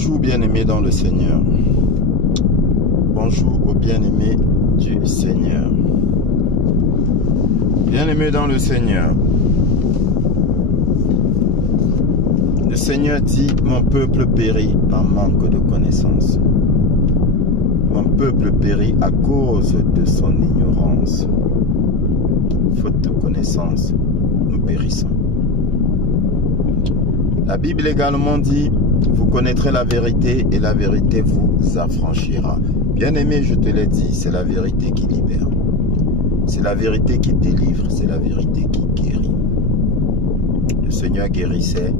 Bonjour bien-aimés dans le Seigneur. Bonjour aux bien-aimés du Seigneur. Bien-aimés dans le Seigneur. Le Seigneur dit, mon peuple périt en manque de connaissance. Mon peuple périt à cause de son ignorance. Faute de connaissance, nous périssons. La Bible également dit, vous connaîtrez la vérité et la vérité vous affranchira. Bien-aimé, je te l'ai dit, c'est la vérité qui libère. C'est la vérité qui délivre, c'est la vérité qui guérit. Le Seigneur guérissait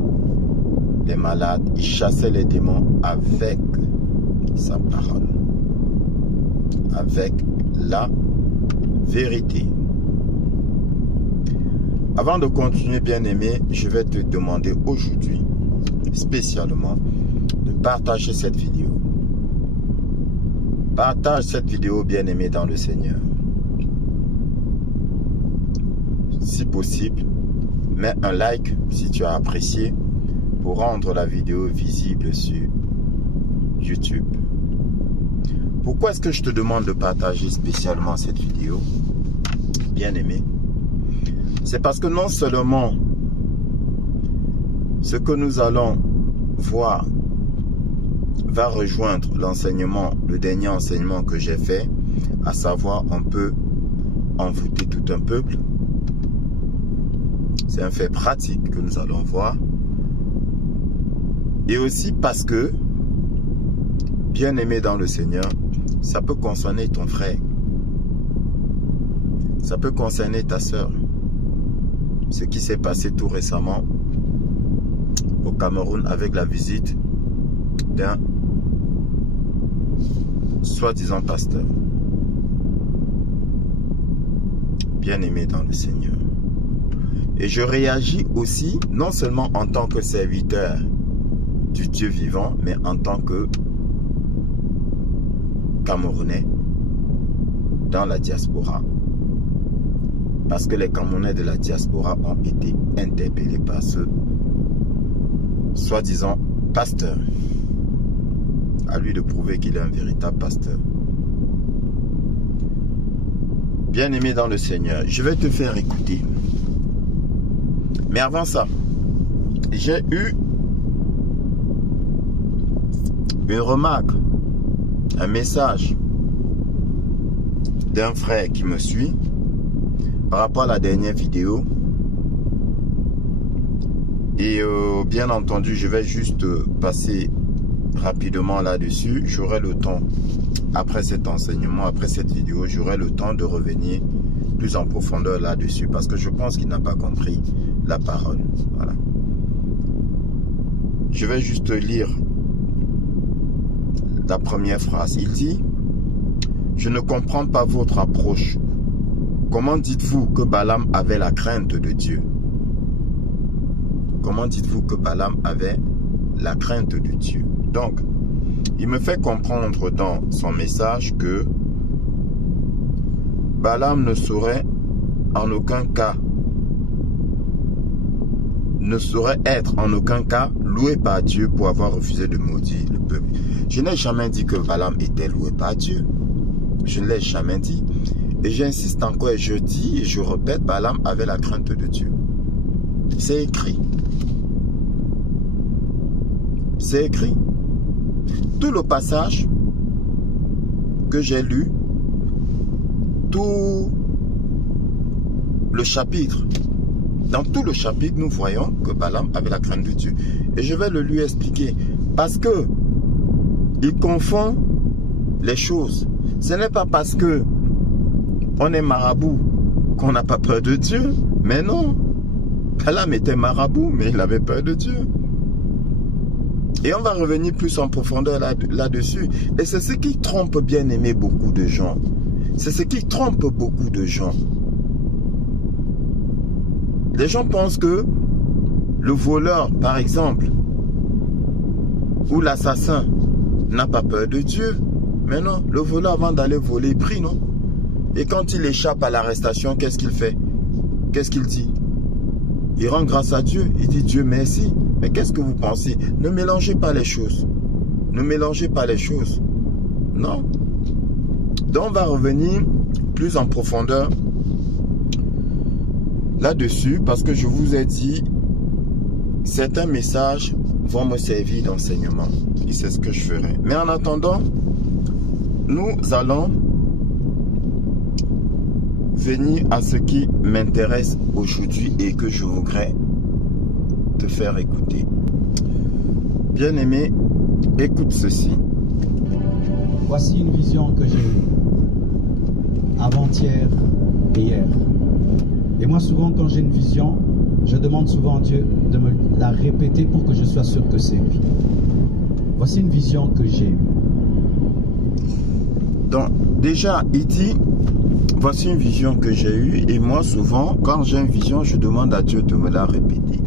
les malades, il chassait les démons avec sa parole. Avec la vérité. Avant de continuer, bien-aimé, je vais te demander aujourd'hui, spécialement, de partager cette vidéo. Partage cette vidéo, bien-aimé dans le Seigneur. Si possible, mets un like si tu as apprécié pour rendre la vidéo visible sur YouTube. Pourquoi est-ce que je te demande de partager spécialement cette vidéo, bien-aimé? C'est parce que non seulement ce que nous allons voir va rejoindre l'enseignement, le dernier enseignement que j'ai fait, à savoir on peut envoûter tout un peuple. C'est un fait pratique que nous allons voir. Et aussi parce que, bien-aimé dans le Seigneur, ça peut concerner ton frère. Ça peut concerner ta soeur. Ce qui s'est passé tout récemment au Cameroun avec la visite d'un soi-disant pasteur. Bien-aimé dans le Seigneur. Et je réagis aussi, non seulement en tant que serviteur du Dieu vivant, mais en tant que Camerounais dans la diaspora. Parce que les Camerounais de la diaspora ont été interpellés par ce soi-disant pasteur. À lui de prouver qu'il est un véritable pasteur. Bien-aimé dans le Seigneur, je vais te faire écouter. Mais avant ça, j'ai eu une remarque, un message d'un frère qui me suit par rapport à la dernière vidéo. Et bien entendu, je vais juste passer rapidement là-dessus. J'aurai le temps, après cet enseignement, après cette vidéo, j'aurai le temps de revenir plus en profondeur là-dessus. Parce que je pense qu'il n'a pas compris la parole. Voilà. Je vais juste lire la première phrase. Il dit, je ne comprends pas votre approche. Comment dites-vous que Balaam avait la crainte de Dieu? Comment dites-vous que Balaam avait la crainte de Dieu? Donc, il me fait comprendre dans son message que Balaam ne saurait en aucun cas, ne saurait être en aucun cas loué par Dieu pour avoir refusé de maudire le peuple. Je n'ai jamais dit que Balaam était loué par Dieu. Je ne l'ai jamais dit. Et j'insiste encore et je dis et je répète, Balaam avait la crainte de Dieu. C'est écrit. C'est écrit. Tout le passage que j'ai lu, tout le chapitre, dans tout le chapitre, nous voyons que Balaam avait la crainte de Dieu. Et je vais le lui expliquer. Parce que il confond les choses. Ce n'est pas parce que on est marabout qu'on n'a pas peur de Dieu. Mais non. Balaam était marabout, mais il avait peur de Dieu. Et on va revenir plus en profondeur là-dessus. Et c'est ce qui trompe bien aimé beaucoup de gens. C'est ce qui trompe beaucoup de gens. Les gens pensent que le voleur, par exemple, ou l'assassin n'a pas peur de Dieu. Mais non, le voleur avant d'aller voler, il prie, non? Et quand il échappe à l'arrestation, qu'est-ce qu'il fait? Qu'est-ce qu'il dit? Il rend grâce à Dieu. Il dit Dieu merci. Mais qu'est-ce que vous pensez? Ne mélangez pas les choses. Ne mélangez pas les choses. Non. Donc on va revenir plus en profondeur là-dessus parce que je vous ai dit certains messages vont me servir d'enseignement. Et c'est ce que je ferai. Mais en attendant, nous allons venir à ce qui m'intéresse aujourd'hui et que je voudrais te faire écouter. Bien-aimé, écoute ceci. Voici une vision que j'ai eue avant-hier et hier. Et moi, souvent, quand j'ai une vision, je demande souvent à Dieu de me la répéter pour que je sois sûr que c'est lui. Voici une vision que j'ai eue. Donc, déjà, il dit, voici une vision que j'ai eue. Et moi, souvent, quand j'ai une vision, je demande à Dieu de me la répéter.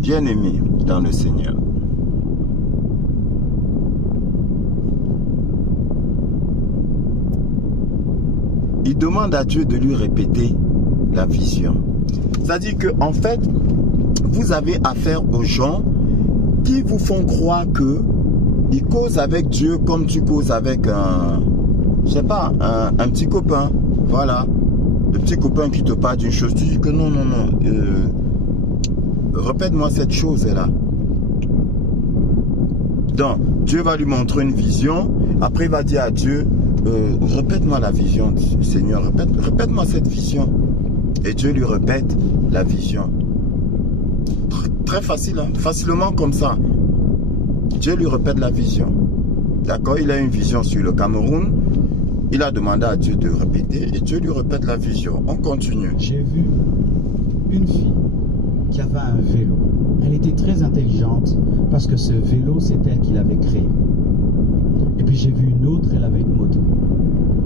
Bien-aimé dans le Seigneur. Il demande à Dieu de lui répéter la vision. C'est-à-dire que, en fait, vous avez affaire aux gens qui vous font croire que ils causent avec Dieu comme tu causes avec un, je sais pas, un petit copain. Voilà. Le petit copain qui te parle d'une chose, tu dis que non, non, non. Répète-moi cette chose-là. Donc, Dieu va lui montrer une vision. Après, il va dire à Dieu, répète-moi la vision, Seigneur. Répète-moi cette vision. Et Dieu lui répète la vision. Très facile, hein? Facilement comme ça. Dieu lui répète la vision. D'accord? Il a une vision sur le Cameroun. Il a demandé à Dieu de répéter et Dieu lui répète la vision. On continue. J'ai vu une fille qui avait un vélo. Elle était très intelligente parce que ce vélo, c'est elle qui l'avait créé. Et puis j'ai vu une autre, elle avait une moto.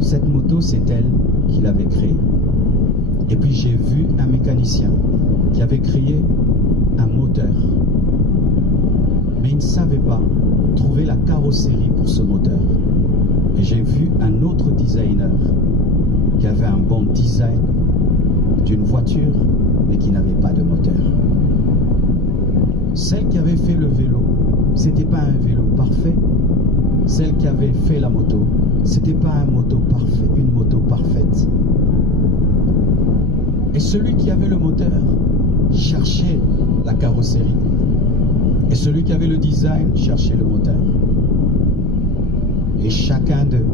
Cette moto, c'est elle qui l'avait créée. Et puis j'ai vu un mécanicien qui avait créé un moteur. Mais il ne savait pas trouver la carrosserie pour ce moteur. Et j'ai vu un autre designer qui avait un bon design d'une voiture, mais qui n'avait pas de moteur. Celle qui avait fait le vélo, c'était pas un vélo parfait. Celle qui avait fait la moto, c'était pas un moto parfait, une moto parfaite. Et celui qui avait le moteur cherchait la carrosserie. Et celui qui avait le design cherchait le moteur. Et chacun d'eux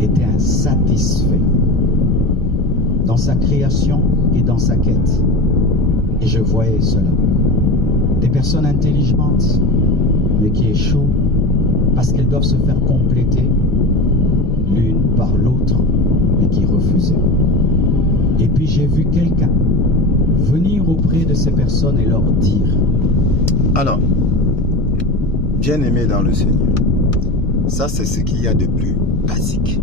était insatisfait dans sa création et dans sa quête. Et je voyais cela. Des personnes intelligentes, mais qui échouent parce qu'elles doivent se faire compléter l'une par l'autre, mais qui refusaient. Et puis j'ai vu quelqu'un venir auprès de ces personnes et leur dire. Alors, bien-aimé dans le Seigneur, ça c'est ce qu'il y a de plus basique.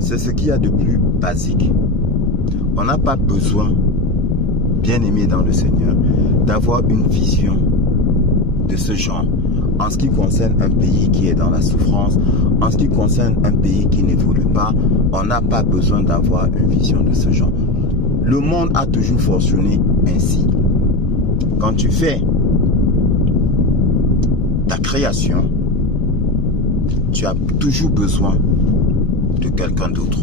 C'est ce qu'il y a de plus basique. On n'a pas besoin, bien-aimé dans le Seigneur, d'avoir une vision de ce genre. En ce qui concerne un pays qui est dans la souffrance, en ce qui concerne un pays qui n'évolue pas, on n'a pas besoin d'avoir une vision de ce genre. Le monde a toujours fonctionné ainsi. Quand tu fais ta création, tu as toujours besoin de quelqu'un d'autre.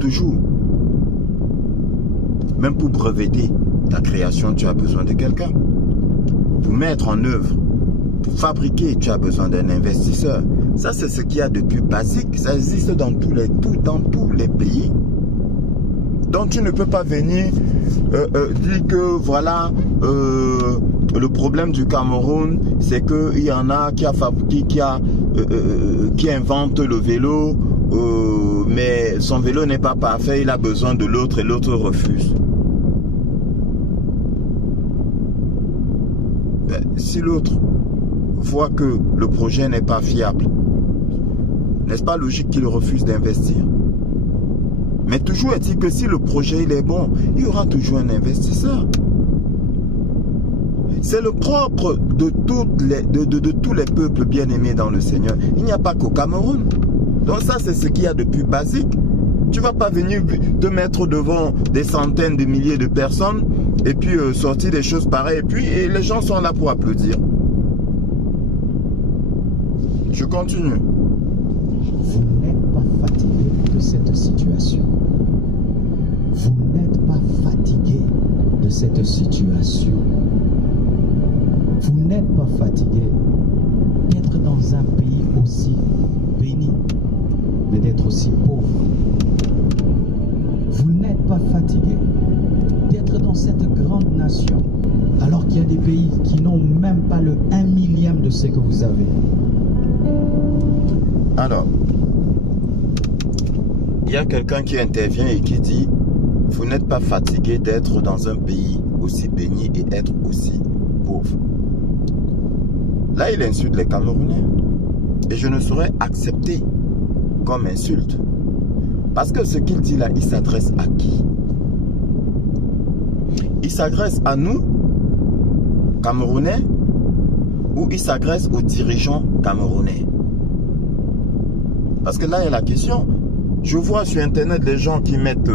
Toujours. Même pour breveter ta création, tu as besoin de quelqu'un. Pour mettre en œuvre, pour fabriquer, tu as besoin d'un investisseur. Ça, c'est ce qu'il y a de plus basique. Ça existe dans tous les pays. Donc, tu ne peux pas venir dire que, voilà, le problème du Cameroun, c'est qu'il y en a qui a fabriqué, qui invente le vélo, mais son vélo n'est pas parfait, il a besoin de l'autre et l'autre refuse. Ben, si l'autre voit que le projet n'est pas fiable, n'est-ce pas logique qu'il refuse d'investir? Mais toujours est-il que si le projet il est bon, il y aura toujours un investisseur. C'est le propre de tous les peuples bien-aimés dans le Seigneur. Il n'y a pas qu'au Cameroun. Donc ça, c'est ce qu'il y a de plus basique. Tu ne vas pas venir te mettre devant des centaines de milliers de personnes et puis sortir des choses pareilles. Et puis les gens sont là pour applaudir. Je continue. Vous n'êtes pas fatigué de cette situation. Vous n'êtes pas fatigué de cette situation. Vous n'êtes pas fatigué d'être dans un pays aussi béni, mais d'être aussi pauvre. Vous n'êtes pas fatigué d'être dans cette grande nation, alors qu'il y a des pays qui n'ont même pas le 1 millième de ce que vous avez. Alors, il y a quelqu'un qui intervient et qui dit, vous n'êtes pas fatigué d'être dans un pays aussi béni et être aussi pauvre. Là, il insulte les Camerounais. Et je ne saurais accepter comme insulte. Parce que ce qu'il dit là, il s'adresse à qui? Il s'adresse à nous, Camerounais, ou il s'adresse aux dirigeants camerounais? Parce que là, il y a la question. Je vois sur Internet les gens qui mettent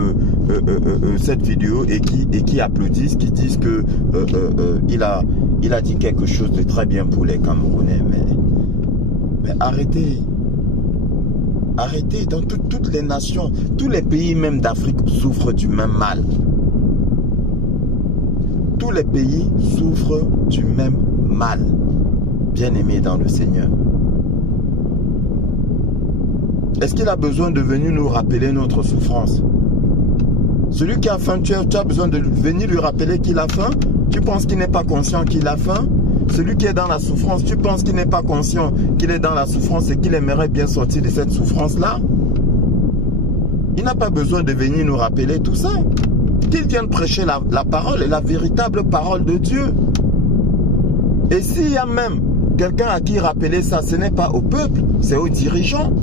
cette vidéo et qui applaudissent, qui disent que il a dit quelque chose de très bien pour les Camerounais. Mais arrêtez. Arrêtez. Dans toutes les nations, tous les pays même d'Afrique souffrent du même mal. Tous les pays souffrent du même mal. Bien-aimés dans le Seigneur. Est-ce qu'il a besoin de venir nous rappeler notre souffrance? Celui qui a faim, tu as besoin de venir lui rappeler qu'il a faim? Tu penses qu'il n'est pas conscient qu'il a faim? Celui qui est dans la souffrance, tu penses qu'il n'est pas conscient qu'il est dans la souffrance et qu'il aimerait bien sortir de cette souffrance-là? Il n'a pas besoin de venir nous rappeler tout ça. Qu'il vienne prêcher la parole et la véritable parole de Dieu. Et s'il y a même quelqu'un à qui rappeler ça, ce n'est pas au peuple, c'est aux dirigeants.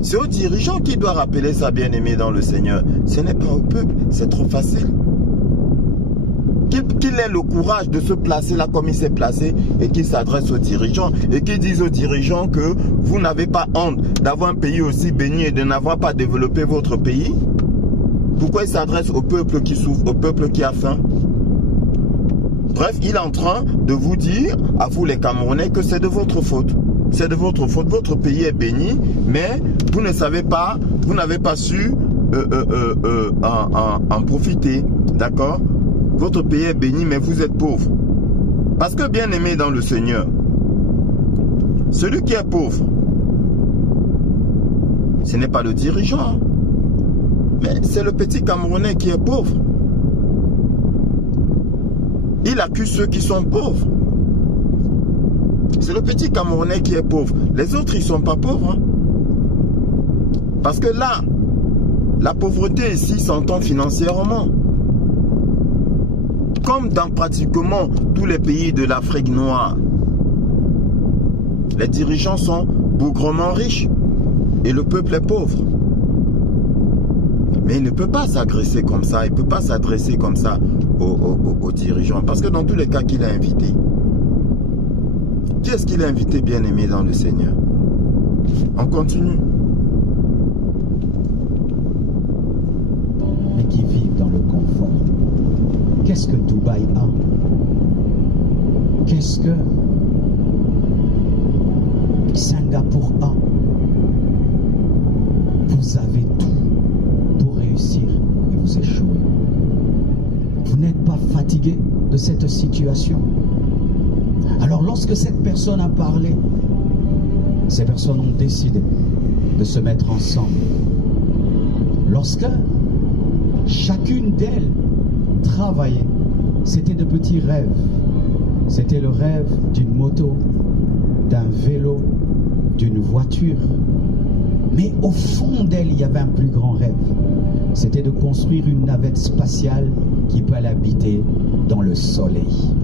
C'est aux dirigeants qui doivent rappeler ça, bien-aimé dans le Seigneur. Ce n'est pas au peuple, c'est trop facile. Qu'il ait le courage de se placer là comme il s'est placé et qu'il s'adresse aux dirigeants et qu'il dise aux dirigeants que vous n'avez pas honte d'avoir un pays aussi béni et de n'avoir pas développé votre pays. Pourquoi il s'adresse au peuple qui souffre, au peuple qui a faim? Bref, il est en train de vous dire, à vous les Camerounais, que c'est de votre faute. C'est de votre faute. Votre pays est béni, mais vous ne savez pas, vous n'avez pas su en profiter. D'accord? Votre pays est béni, mais vous êtes pauvre. Parce que bien aimé dans le Seigneur, celui qui est pauvre, ce n'est pas le dirigeant, mais c'est le petit Camerounais qui est pauvre. Il accuse ceux qui sont pauvres. C'est le petit Camerounais qui est pauvre. Les autres, ils ne sont pas pauvres. Hein? Parce que là, la pauvreté ici s'entend financièrement. Comme dans pratiquement tous les pays de l'Afrique noire. Les dirigeants sont bougrement riches et le peuple est pauvre. Mais il ne peut pas s'agresser comme ça, il ne peut pas s'adresser comme ça aux dirigeants. Parce que dans tous les cas qu'il a invité, qui est-ce qu'il a invité, bien-aimé dans le Seigneur? On continue. Mais qui vivent dans le confort. Qu'est-ce que Dubaï a? Qu'est-ce que Singapour a? Vous avez tout pour réussir et vous échouez. Vous n'êtes pas fatigué de cette situation. Alors lorsque cette personne a parlé, ces personnes ont décidé de se mettre ensemble. Lorsque chacune d'elles travaillait, c'était de petits rêves. C'était le rêve d'une moto, d'un vélo, d'une voiture. Mais au fond d'elle, il y avait un plus grand rêve. C'était de construire une navette spatiale qui peut aller habiter dans le soleil.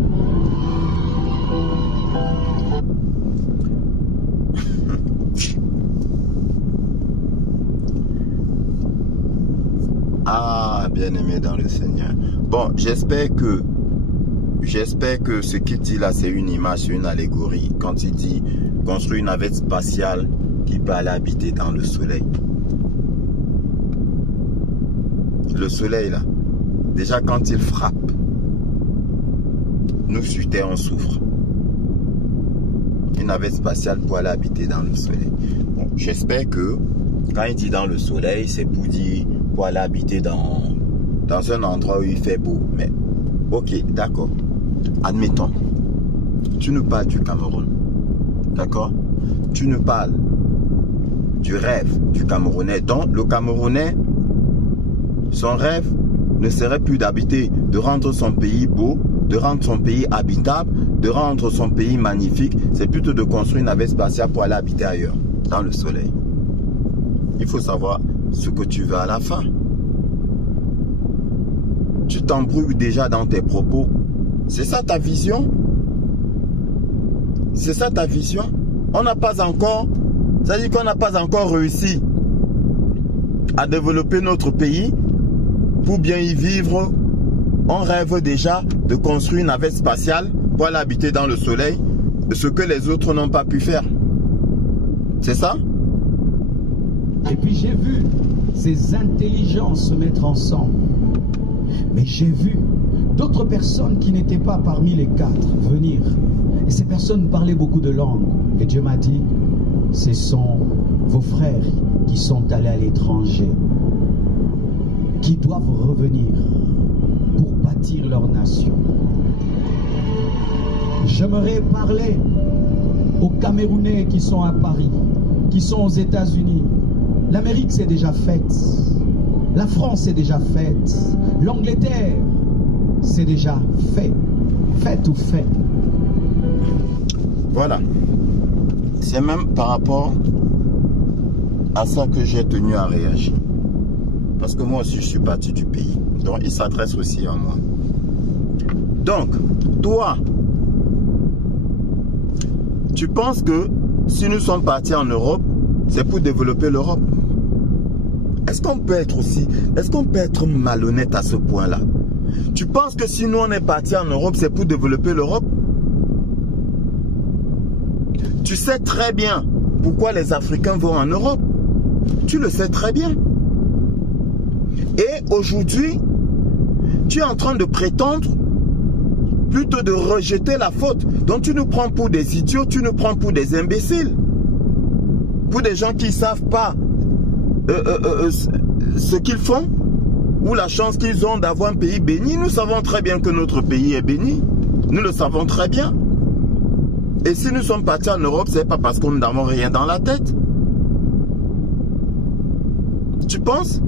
Ah, bien-aimé dans le Seigneur. Bon, j'espère que ce qu'il dit là, c'est une image, une allégorie. Quand il dit construire une navette spatiale qui peut aller habiter dans le soleil. Le soleil là, déjà quand il frappe, nous sur terre on souffre. une navette spatiale pour aller habiter dans le soleil. Bon, j'espère que quand il dit dans le soleil, c'est pour dire pour aller habiter dans un endroit où il fait beau. Mais ok, d'accord. Admettons, tu nous parles du Cameroun. D'accord? Tu nous parles du rêve du Camerounais. Donc, le Camerounais, son rêve ne serait plus d'habiter, de rendre son pays beau, de rendre son pays habitable, de rendre son pays magnifique. C'est plutôt de construire une navette spatiale pour aller habiter ailleurs, dans le soleil. Il faut savoir ce que tu veux à la fin. Tu t'embrouilles déjà dans tes propos. C'est ça ta vision? C'est ça ta vision? On n'a pas encore, ça veut dire qu'on n'a pas encore réussi à développer notre pays pour bien y vivre. On rêve déjà de construire une navette spatiale pour aller habiter dans le soleil, ce que les autres n'ont pas pu faire. C'est ça? Et puis j'ai vu ces intelligences se mettre ensemble. Mais j'ai vu d'autres personnes qui n'étaient pas parmi les 4 venir. Et ces personnes parlaient beaucoup de langues. Et Dieu m'a dit, ce sont vos frères qui sont allés à l'étranger, qui doivent revenir pour bâtir leur nation. J'aimerais parler aux Camerounais qui sont à Paris, qui sont aux États-Unis. L'Amérique c'est déjà faite. La France est déjà faite. L'Angleterre, c'est déjà fait. Fait ou fait. Voilà. C'est même par rapport à ça que j'ai tenu à réagir. Parce que moi aussi, je suis parti du pays. Donc, il s'adresse aussi à moi. Donc, toi, tu penses que si nous sommes partis en Europe, c'est pour développer l'Europe? Est-ce qu'on peut être aussi, est-ce qu'on peut être malhonnête à ce point-là? Tu penses que si nous on est partis en Europe, c'est pour développer l'Europe? Tu sais très bien pourquoi les Africains vont en Europe. Tu le sais très bien. Et aujourd'hui, tu es en train de prétendre plutôt de rejeter la faute. Donc tu nous prends pour des idiots, tu nous prends pour des imbéciles. Pour des gens qui ne savent pas ce qu'ils font ou la chance qu'ils ont d'avoir un pays béni. Nous savons très bien que notre pays est béni. Nous le savons très bien. Et si nous sommes partis en Europe, ce n'est pas parce que nous n'avons rien dans la tête. Tu penses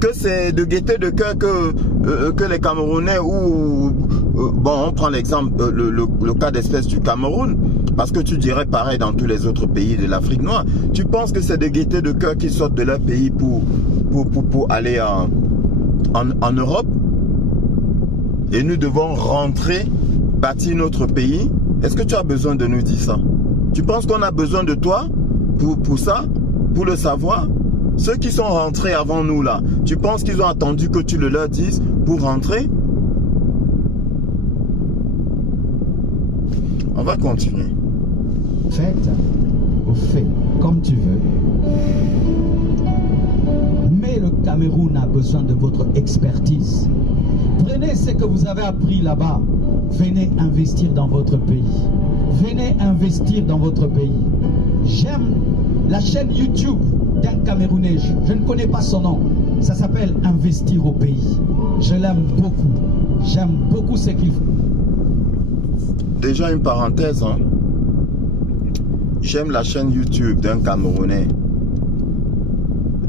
que c'est de gaieté de cœur que les Camerounais ou... bon, on prend l'exemple, le cas d'espèce du Cameroun, parce que tu dirais pareil dans tous les autres pays de l'Afrique noire. Tu penses que c'est de gaieté de cœur qu'ils sortent de leur pays pour aller en Europe? Et nous devons rentrer, bâtir notre pays? Est-ce que tu as besoin de nous dire ça? Tu penses qu'on a besoin de toi pour ça? Pour le savoir? Ceux qui sont rentrés avant nous là, tu penses qu'ils ont attendu que tu le leur dises pour rentrer? On va continuer. Faites ou fais comme tu veux. Mais le Cameroun a besoin de votre expertise. Prenez ce que vous avez appris là-bas. Venez investir dans votre pays. Venez investir dans votre pays. J'aime la chaîne YouTube d'un Camerounais. Je ne connais pas son nom. Ça s'appelle Investir au pays. Je l'aime beaucoup. J'aime beaucoup ce qu'il fait. Déjà une parenthèse, hein. J'aime la chaîne YouTube d'un Camerounais.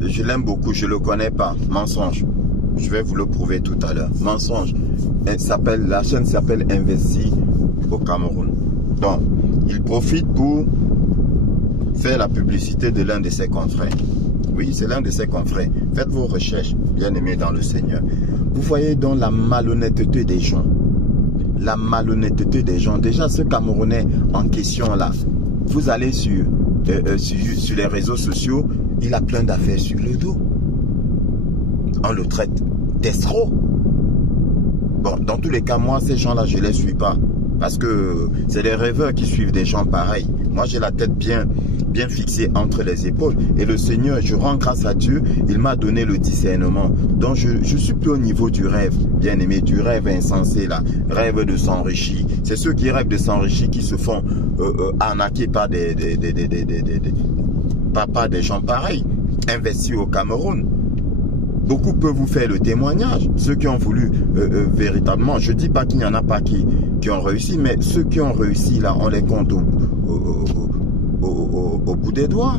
Je l'aime beaucoup, je ne le connais pas. Mensonge. Je vais vous le prouver tout à l'heure. Mensonge. La chaîne s'appelle Investir au Cameroun. Donc, il profite pour faire la publicité de l'un de ses confrères. Oui, c'est l'un de ses confrères. Faites vos recherches, bien aimés dans le Seigneur. Vous voyez donc la malhonnêteté des gens. La malhonnêteté des gens. Déjà, ce Camerounais en question là, vous allez sur les réseaux sociaux, il a plein d'affaires sur le dos. On le traite d'escroc. Bon, dans tous les cas, moi, ces gens-là, je ne les suis pas. Parce que c'est des rêveurs qui suivent des gens pareils. Moi, j'ai la tête bien fixée entre les épaules. Et le Seigneur, je rends grâce à Dieu, il m'a donné le discernement. Donc, je suis plus au niveau du rêve, bien aimé, du rêve insensé, là. Rêve de s'enrichir. C'est ceux qui rêvent de s'enrichir qui se font arnaquer par des gens pareils, investis au Cameroun. Beaucoup peuvent vous faire le témoignage. Ceux qui ont voulu véritablement, je ne dis pas qu'il n'y en a pas qui ont réussi, mais ceux qui ont réussi, là, on les compte au bout des doigts.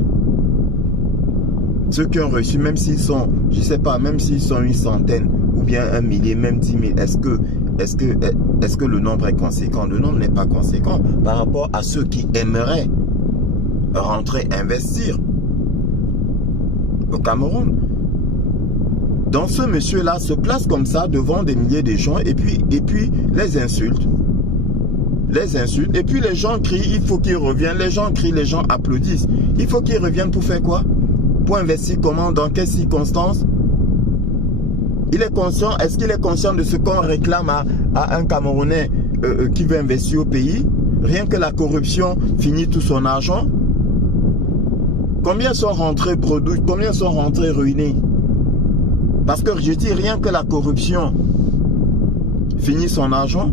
Ceux qui ont réussi, même s'ils sont, je ne sais pas, même s'ils sont une centaine, ou bien 1 millier, même 10 000, est-ce que le nombre est conséquent? Le nombre n'est pas conséquent par rapport à ceux qui aimeraient rentrer, investir au Cameroun. Donc ce monsieur-là se place comme ça devant des milliers de gens et puis les insulte. Et puis les gens crient, il faut qu'ils reviennent. Les gens crient, les gens applaudissent. Il faut qu'ils reviennent pour faire quoi? Pour investir comment? Dans quelles circonstances? Il est conscient, est-ce qu'il est conscient de ce qu'on réclame à un Camerounais qui veut investir au pays? Rien que la corruption finit tout son argent. Combien sont rentrés bredouilles? Combien sont rentrés ruinés? Parce que je dis rien que la corruption finit son argent.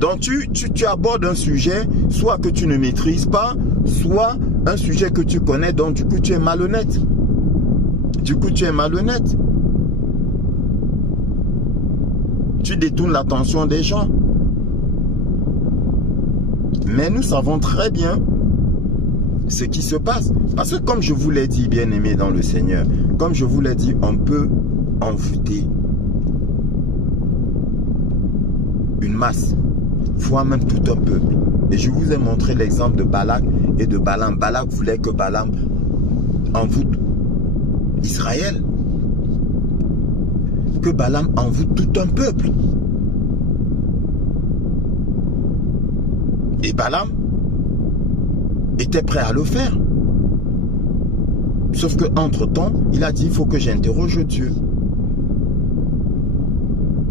Donc tu abordes un sujet, soit que tu ne maîtrises pas, soit un sujet que tu connais, donc du coup tu es malhonnête. Tu détournes l'attention des gens. Mais nous savons très bien ce qui se passe. Parce que comme je vous l'ai dit, bien aimé dans le Seigneur, comme je vous l'ai dit, on peut envoûter une masse, voire même tout un peuple. Et je vous ai montré l'exemple de Balak et de Balaam. Balak voulait que Balaam envoûte Israël. Que Balaam envoûte tout un peuple. Et Balaam était prêt à le faire. Sauf que entre-temps, il a dit, il faut que j'interroge Dieu.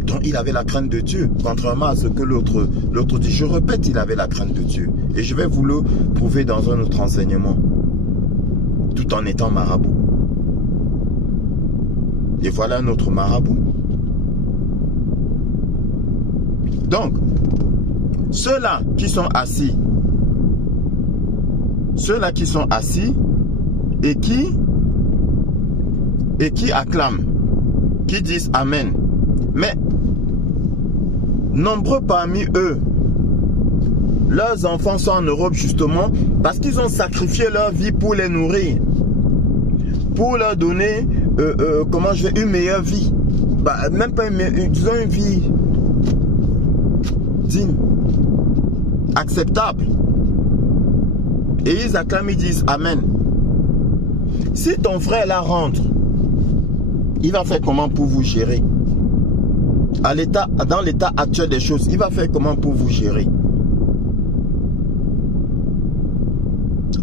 Donc il avait la crainte de Dieu, contrairement à ce que l'autre dit. Je répète, il avait la crainte de Dieu. Et je vais vous le prouver dans un autre enseignement. Tout en étant marabout. Et voilà un autre marabout. Donc, ceux-là qui sont assis et qui acclament, qui disent Amen. Mais nombreux parmi eux, leurs enfants sont en Europe justement parce qu'ils ont sacrifié leur vie pour les nourrir, pour leur donner une meilleure vie. Même pas disons une vie digne, acceptable. Et ils acclament, ils disent Amen. Si ton frère là rentre, il va faire comment pour vous gérer? Dans l'état actuel des choses, il va faire comment pour vous gérer?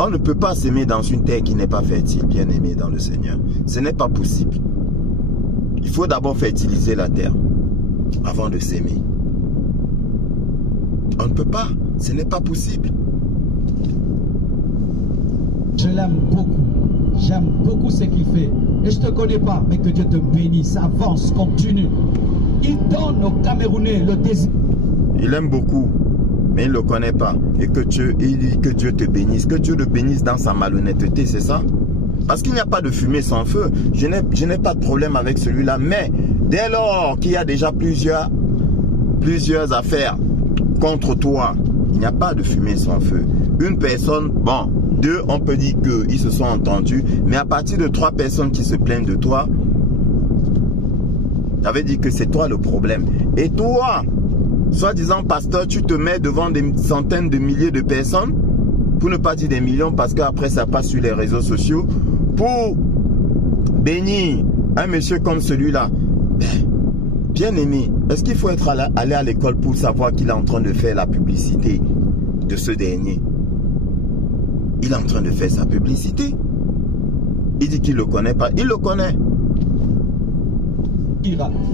On ne peut pas s'aimer dans une terre qui n'est pas fertile, bien aimé dans le Seigneur. Ce n'est pas possible. Il faut d'abord fertiliser la terre avant de s'aimer. On ne peut pas, ce n'est pas possible. Je l'aime beaucoup. J'aime beaucoup ce qu'il fait. Et je ne te connais pas, mais que Dieu te bénisse. Avance, continue. Il donne aux Camerounais le désir. Il aime beaucoup, mais il ne le connaît pas. Et il dit que Dieu te bénisse. Que Dieu le bénisse dans sa malhonnêteté, c'est ça? Parce qu'il n'y a pas de fumée sans feu. Je n'ai pas de problème avec celui-là. Mais dès lors qu'il y a déjà plusieurs affaires contre toi, il n'y a pas de fumée sans feu. Une personne, bon, deux, on peut dire qu'ils se sont entendus. Mais à partir de 3 personnes qui se plaignent de toi, ça veut dire que c'est toi le problème. Et toi, soi-disant pasteur, tu te mets devant des centaines de milliers de personnes, pour ne pas dire des millions, parce qu'après ça passe sur les réseaux sociaux, pour bénir un monsieur comme celui-là. Bien aimé, est-ce qu'il faut être allé à l'école pour savoir qu'il est en train de faire la publicité de ce dernier? Il est en train de faire sa publicité. Il dit qu'il ne le connaît pas. Il le connaît.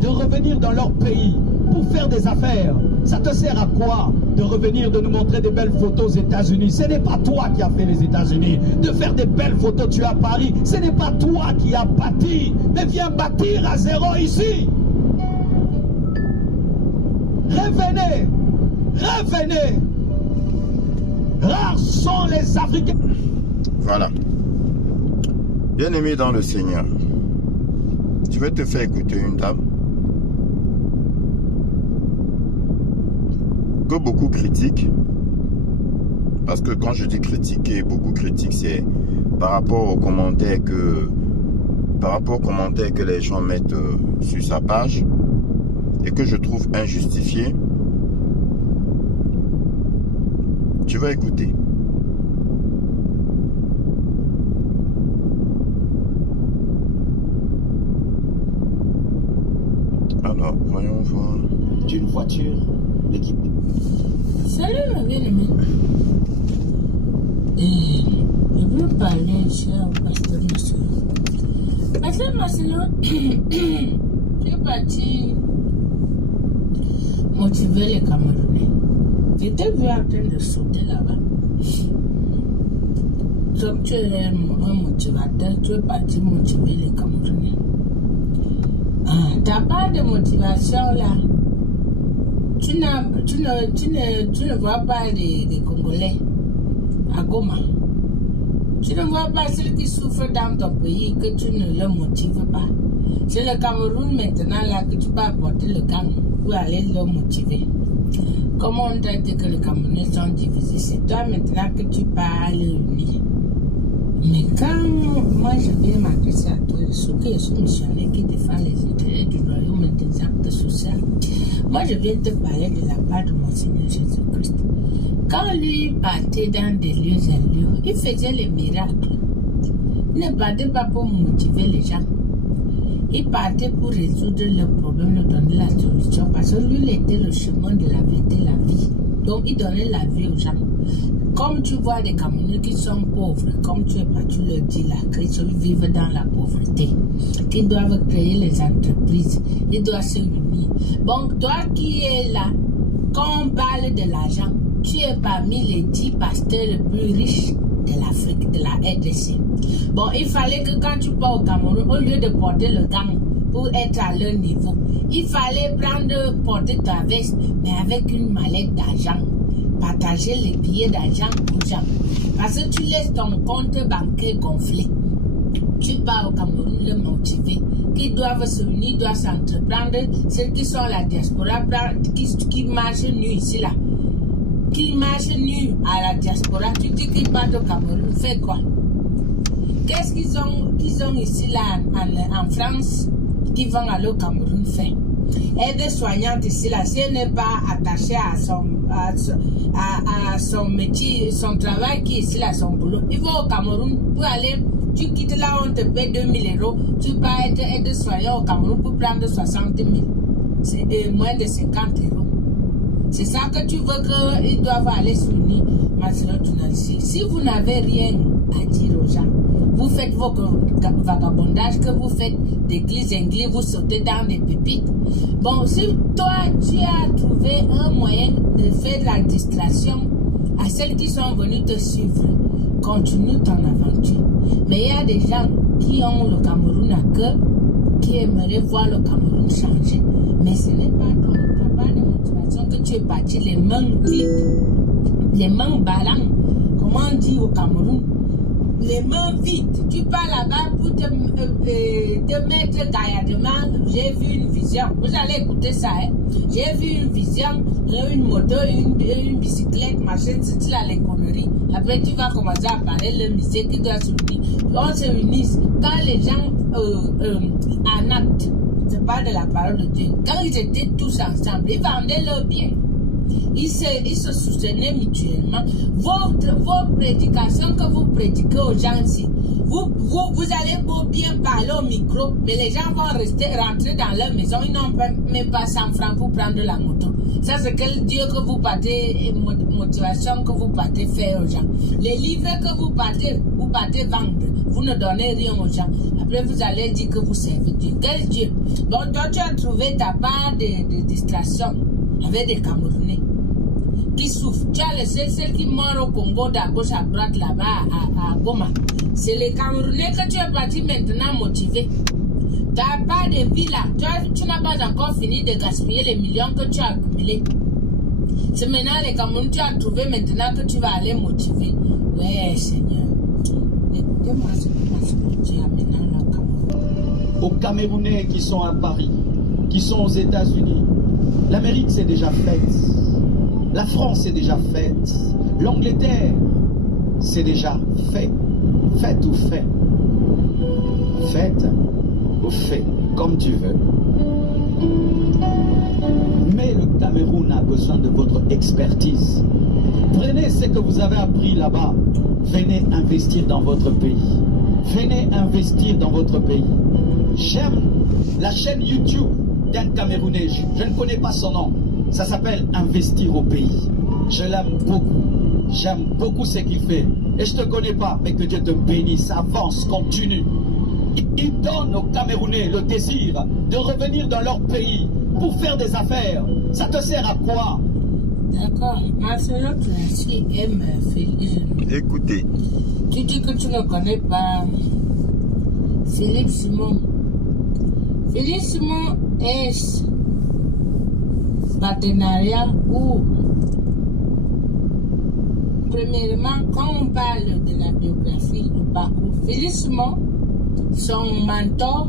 De revenir dans leur pays pour faire des affaires. Ça te sert à quoi de revenir, de nous montrer des belles photos aux États-Unis? Ce n'est pas toi qui as fait les États-Unis. De faire des belles photos, tu es à Paris. Ce n'est pas toi qui as bâti. Mais viens bâtir à zéro ici. Revenez. Revenez. Rares sont les Africains. Voilà. Bien-aimé dans le Seigneur, je vais te faire écouter une dame que beaucoup critiquent. Parce que quand je dis critiquer, beaucoup critiquent, c'est par rapport aux commentaires que les gens mettent sur sa page et que je trouve injustifiés. Tu vas écouter. Alors, voyons voir. D'une voiture, l'équipe. Salut ma bien-aimée. Je veux parler, cher pasteur Marcelo. Pasteur Marcelo, tu es parti motiver les Camerounais. Je t'ai vu en train de sauter là-bas. Comme tu es un motivateur, tu es parti motiver les Camerounais. Ta part de motivation là, tu ne vois pas les Congolais à Goma. Tu ne vois pas ceux qui souffrent dans ton pays que tu ne les motives pas. C'est le Cameroun maintenant là que tu peux apporter le gang pour aller le motiver. Comment on t'a dit que les Camerounais sont divisés? C'est toi maintenant que tu parles uni. Mais quand moi je viens m'adresser à toi, ce que je suis missionnaire qui défend les intérêts du royaume et des actes sociaux, moi je viens te parler de la part de mon Seigneur Jésus-Christ. Quand lui partait dans des lieux et lieux, il faisait les miracles. Il ne partait pas pour motiver les gens. Il partait pour résoudre leurs problèmes, leur donner la solution, parce que lui, il était le chemin de la vérité, la vie. Donc, il donnait la vie aux gens. Comme tu vois des Camerounais qui sont pauvres, comme tu le dis là, qui vivent dans la pauvreté, qui doivent créer les entreprises, ils doivent se unir. Bon, toi qui es là, quand on parle de l'argent, tu es parmi les 10 pasteurs les plus riches de l'Afrique, de la RDC. Bon, il fallait que quand tu pars au Cameroun, au lieu de porter le gang pour être à leur niveau, il fallait porter ta veste, mais avec une mallette d'argent. Partager les billets d'argent aux gens. Parce que tu laisses ton compte bancaire gonfler. Tu pars au Cameroun le motiver. Qui doivent se unir, doivent s'entreprendre. Ceux qui sont à la diaspora, qui marchent nus ici là. Qui marchent nus à la diaspora. Tu dis qu'ils partent au Cameroun. Fais quoi? Qu'est-ce qu'ils ont ici là en France qui vont aller au Cameroun faire? Aide-soignante ici là, si elle n'est pas attachée à son métier, son travail qui est ici là, son boulot, il va au Cameroun pour aller, tu quittes là, on te paie 2000 €, tu peux être aide-soignant au Cameroun pour prendre 60 000, c'est moins de 50 €. C'est ça que tu veux qu'ils doivent aller s'unir, Marcelo Tunansi. Si vous n'avez rien à dire aux gens, vous faites vos vagabondages que vous faites d'église en église, vous sautez dans des pépites. Bon, si toi, tu as trouvé un moyen de faire la distraction à celles qui sont venues te suivre, continue ton aventure. Mais il y a des gens qui ont le Cameroun à cœur, qui aimeraient voir le Cameroun changer. Mais ce n'est pas ta part de motivation que tu es parti les mains vides, les mains ballantes, comment on dit au Cameroun. Les mains vides, tu pars là-bas pour te mettre gaillardement. J'ai vu une vision, vous allez écouter ça, hein? J'ai vu une vision, une moto, une bicyclette, machin, c'est là les conneries. Après tu vas commencer à parler le musée qui doit s'unir. On se unit. Quand les gens en acte, je parle de la parole de Dieu, quand ils étaient tous ensemble, ils vendaient leur bien. Ils se soutenaient mutuellement. Vos prédications que vous prédiquez aux gens ici, vous allez beau bien parler au micro, mais les gens vont rentrer dans leur maison, ils n'ont même pas 100 francs pour prendre la moto. Ça, c'est quel Dieu que vous partez, motivation que vous partez faire aux gens. Les livres que vous partez vendre, vous ne donnez rien aux gens. Après, vous allez dire que vous servez Dieu. Quel Dieu? Donc, toi, tu as trouvé ta part de distraction avec des Camerounais qui souffrent. Tu as laissé celles qui meurent au Congo, d'à gauche, à droite, là-bas, à Goma. C'est les Camerounais que tu es parti maintenant motiver. Tu n'as pas de vie là. Tu n'as pas encore fini de gaspiller les millions que tu as accumulés. C'est maintenant les Camerounais, tu as trouvé maintenant que tu vas aller motiver. Ouais, Seigneur. Écoutez-moi ce que tu as maintenant là au Cameroun. Aux Camerounais qui sont à Paris, qui sont aux États-Unis, l'Amérique c'est déjà faite. La France c'est déjà faite. L'Angleterre c'est déjà fait. Faites ou fait. Faites ou fait, comme tu veux. Mais le Cameroun a besoin de votre expertise. Prenez ce que vous avez appris là-bas. Venez investir dans votre pays. Venez investir dans votre pays. J'aime la chaîne YouTube d'un Camerounais. Je ne connais pas son nom. Ça s'appelle Investir au pays. Je l'aime beaucoup. J'aime beaucoup ce qu'il fait. Et je ne te connais pas, mais que Dieu te bénisse. Avance, continue. Il donne aux Camerounais le désir de revenir dans leur pays pour faire des affaires. Ça te sert à quoi? D'accord. Marcelo Tracy aime Félix. Écoutez. Tu dis que tu ne connais pas Philippe Simon. Philippe Simon est partenariat où, premièrement, quand on parle de la biographie, le parcours, Philippe Simon, son mentor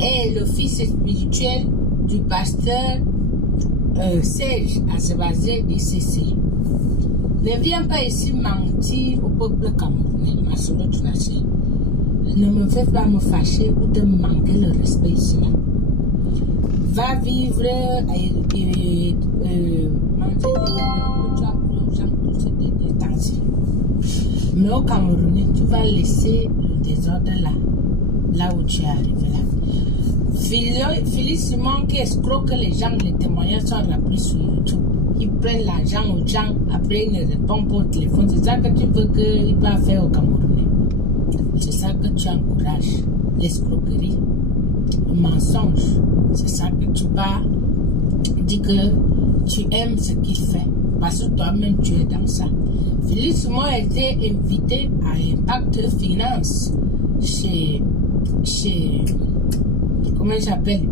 est le fils spirituel du pasteur Serge Asebazé du CCI. Ne viens pas ici mentir au peuple camerounais, Marcelo Tracy. Ne me fais pas me fâcher ou te manquer le respect ici. Va vivre et manger des légumes que tu as pris aux gens pour ces derniers temps-ci. Mais au Camerounais, tu vas laisser le désordre là où tu es arrivé là. Philippe Simon qui escroque les gens, les témoignages sont rappelés sur YouTube. Ils prennent l'argent aux gens, après ils ne répondent pas au téléphone. C'est ça que tu veux qu'ils va faire au Camerounais. C'est ça que tu encourages. L'escroquerie, le mensonge. C'est ça que tu vas dire que tu aimes ce qu'il fait. Parce que toi-même tu es dans ça. Philippe Simon a été invité à Impact Finance chez comment il s'appelle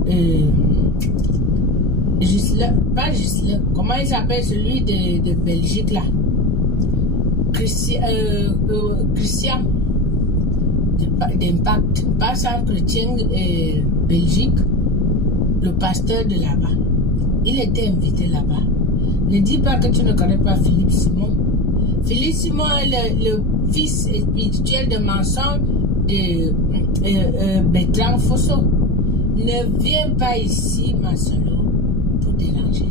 pas Gisela, comment il s'appelle celui de Belgique là, Christian d'Impact, pas sans chrétien Belgique, le pasteur de là-bas. Il était invité là-bas. Ne dis pas que tu ne connais pas Philippe Simon. Philippe Simon est le fils spirituel de mensonge de Bertrand Fosso. Ne viens pas ici, Marcelo, pour déranger.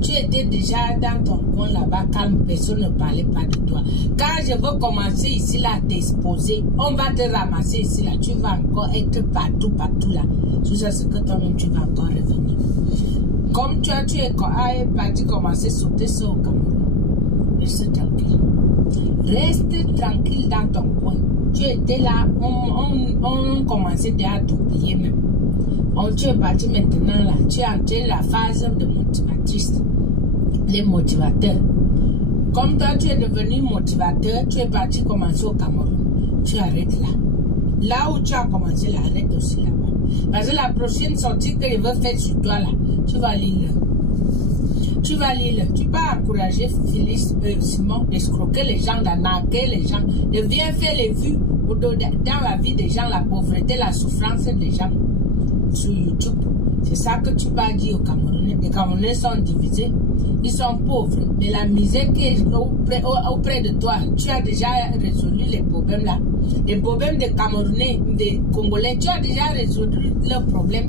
Tu étais déjà dans ton coin là-bas, calme, personne ne parlait pas de toi. Quand je veux commencer ici là, t'exposer, on va te ramasser ici là, tu vas encore être partout là. Tout ça, c'est que toi-même, tu vas encore revenir. Comme tu es parti commencer à sauter ça au Cameroun, reste tranquille. Reste tranquille dans ton coin. Tu étais là, on commençait déjà à t'oublier même. Tu es parti maintenant là, tu es entré la phase de motivatrice, les motivateurs. Comme toi tu es devenu motivateur, tu es parti commencer au Cameroun, tu arrêtes là. Là où tu as commencé, là, arrête aussi là-bas. Parce que la prochaine sortie que je veux faire sur toi là, tu vas lire. Tu vas lire. Tu vas encourager Philippe Simon d'escroquer les gens, d'arnaquer les gens, de bien faire les vues dans la vie des gens, la pauvreté, la souffrance des gens sur YouTube. C'est ça que tu vas dire aux Camerounais. Les Camerounais sont divisés. Ils sont pauvres. Mais la misère qui est auprès de toi, tu as déjà résolu les problèmes là. Les problèmes des Camerounais, des Congolais, tu as déjà résolu leurs problèmes.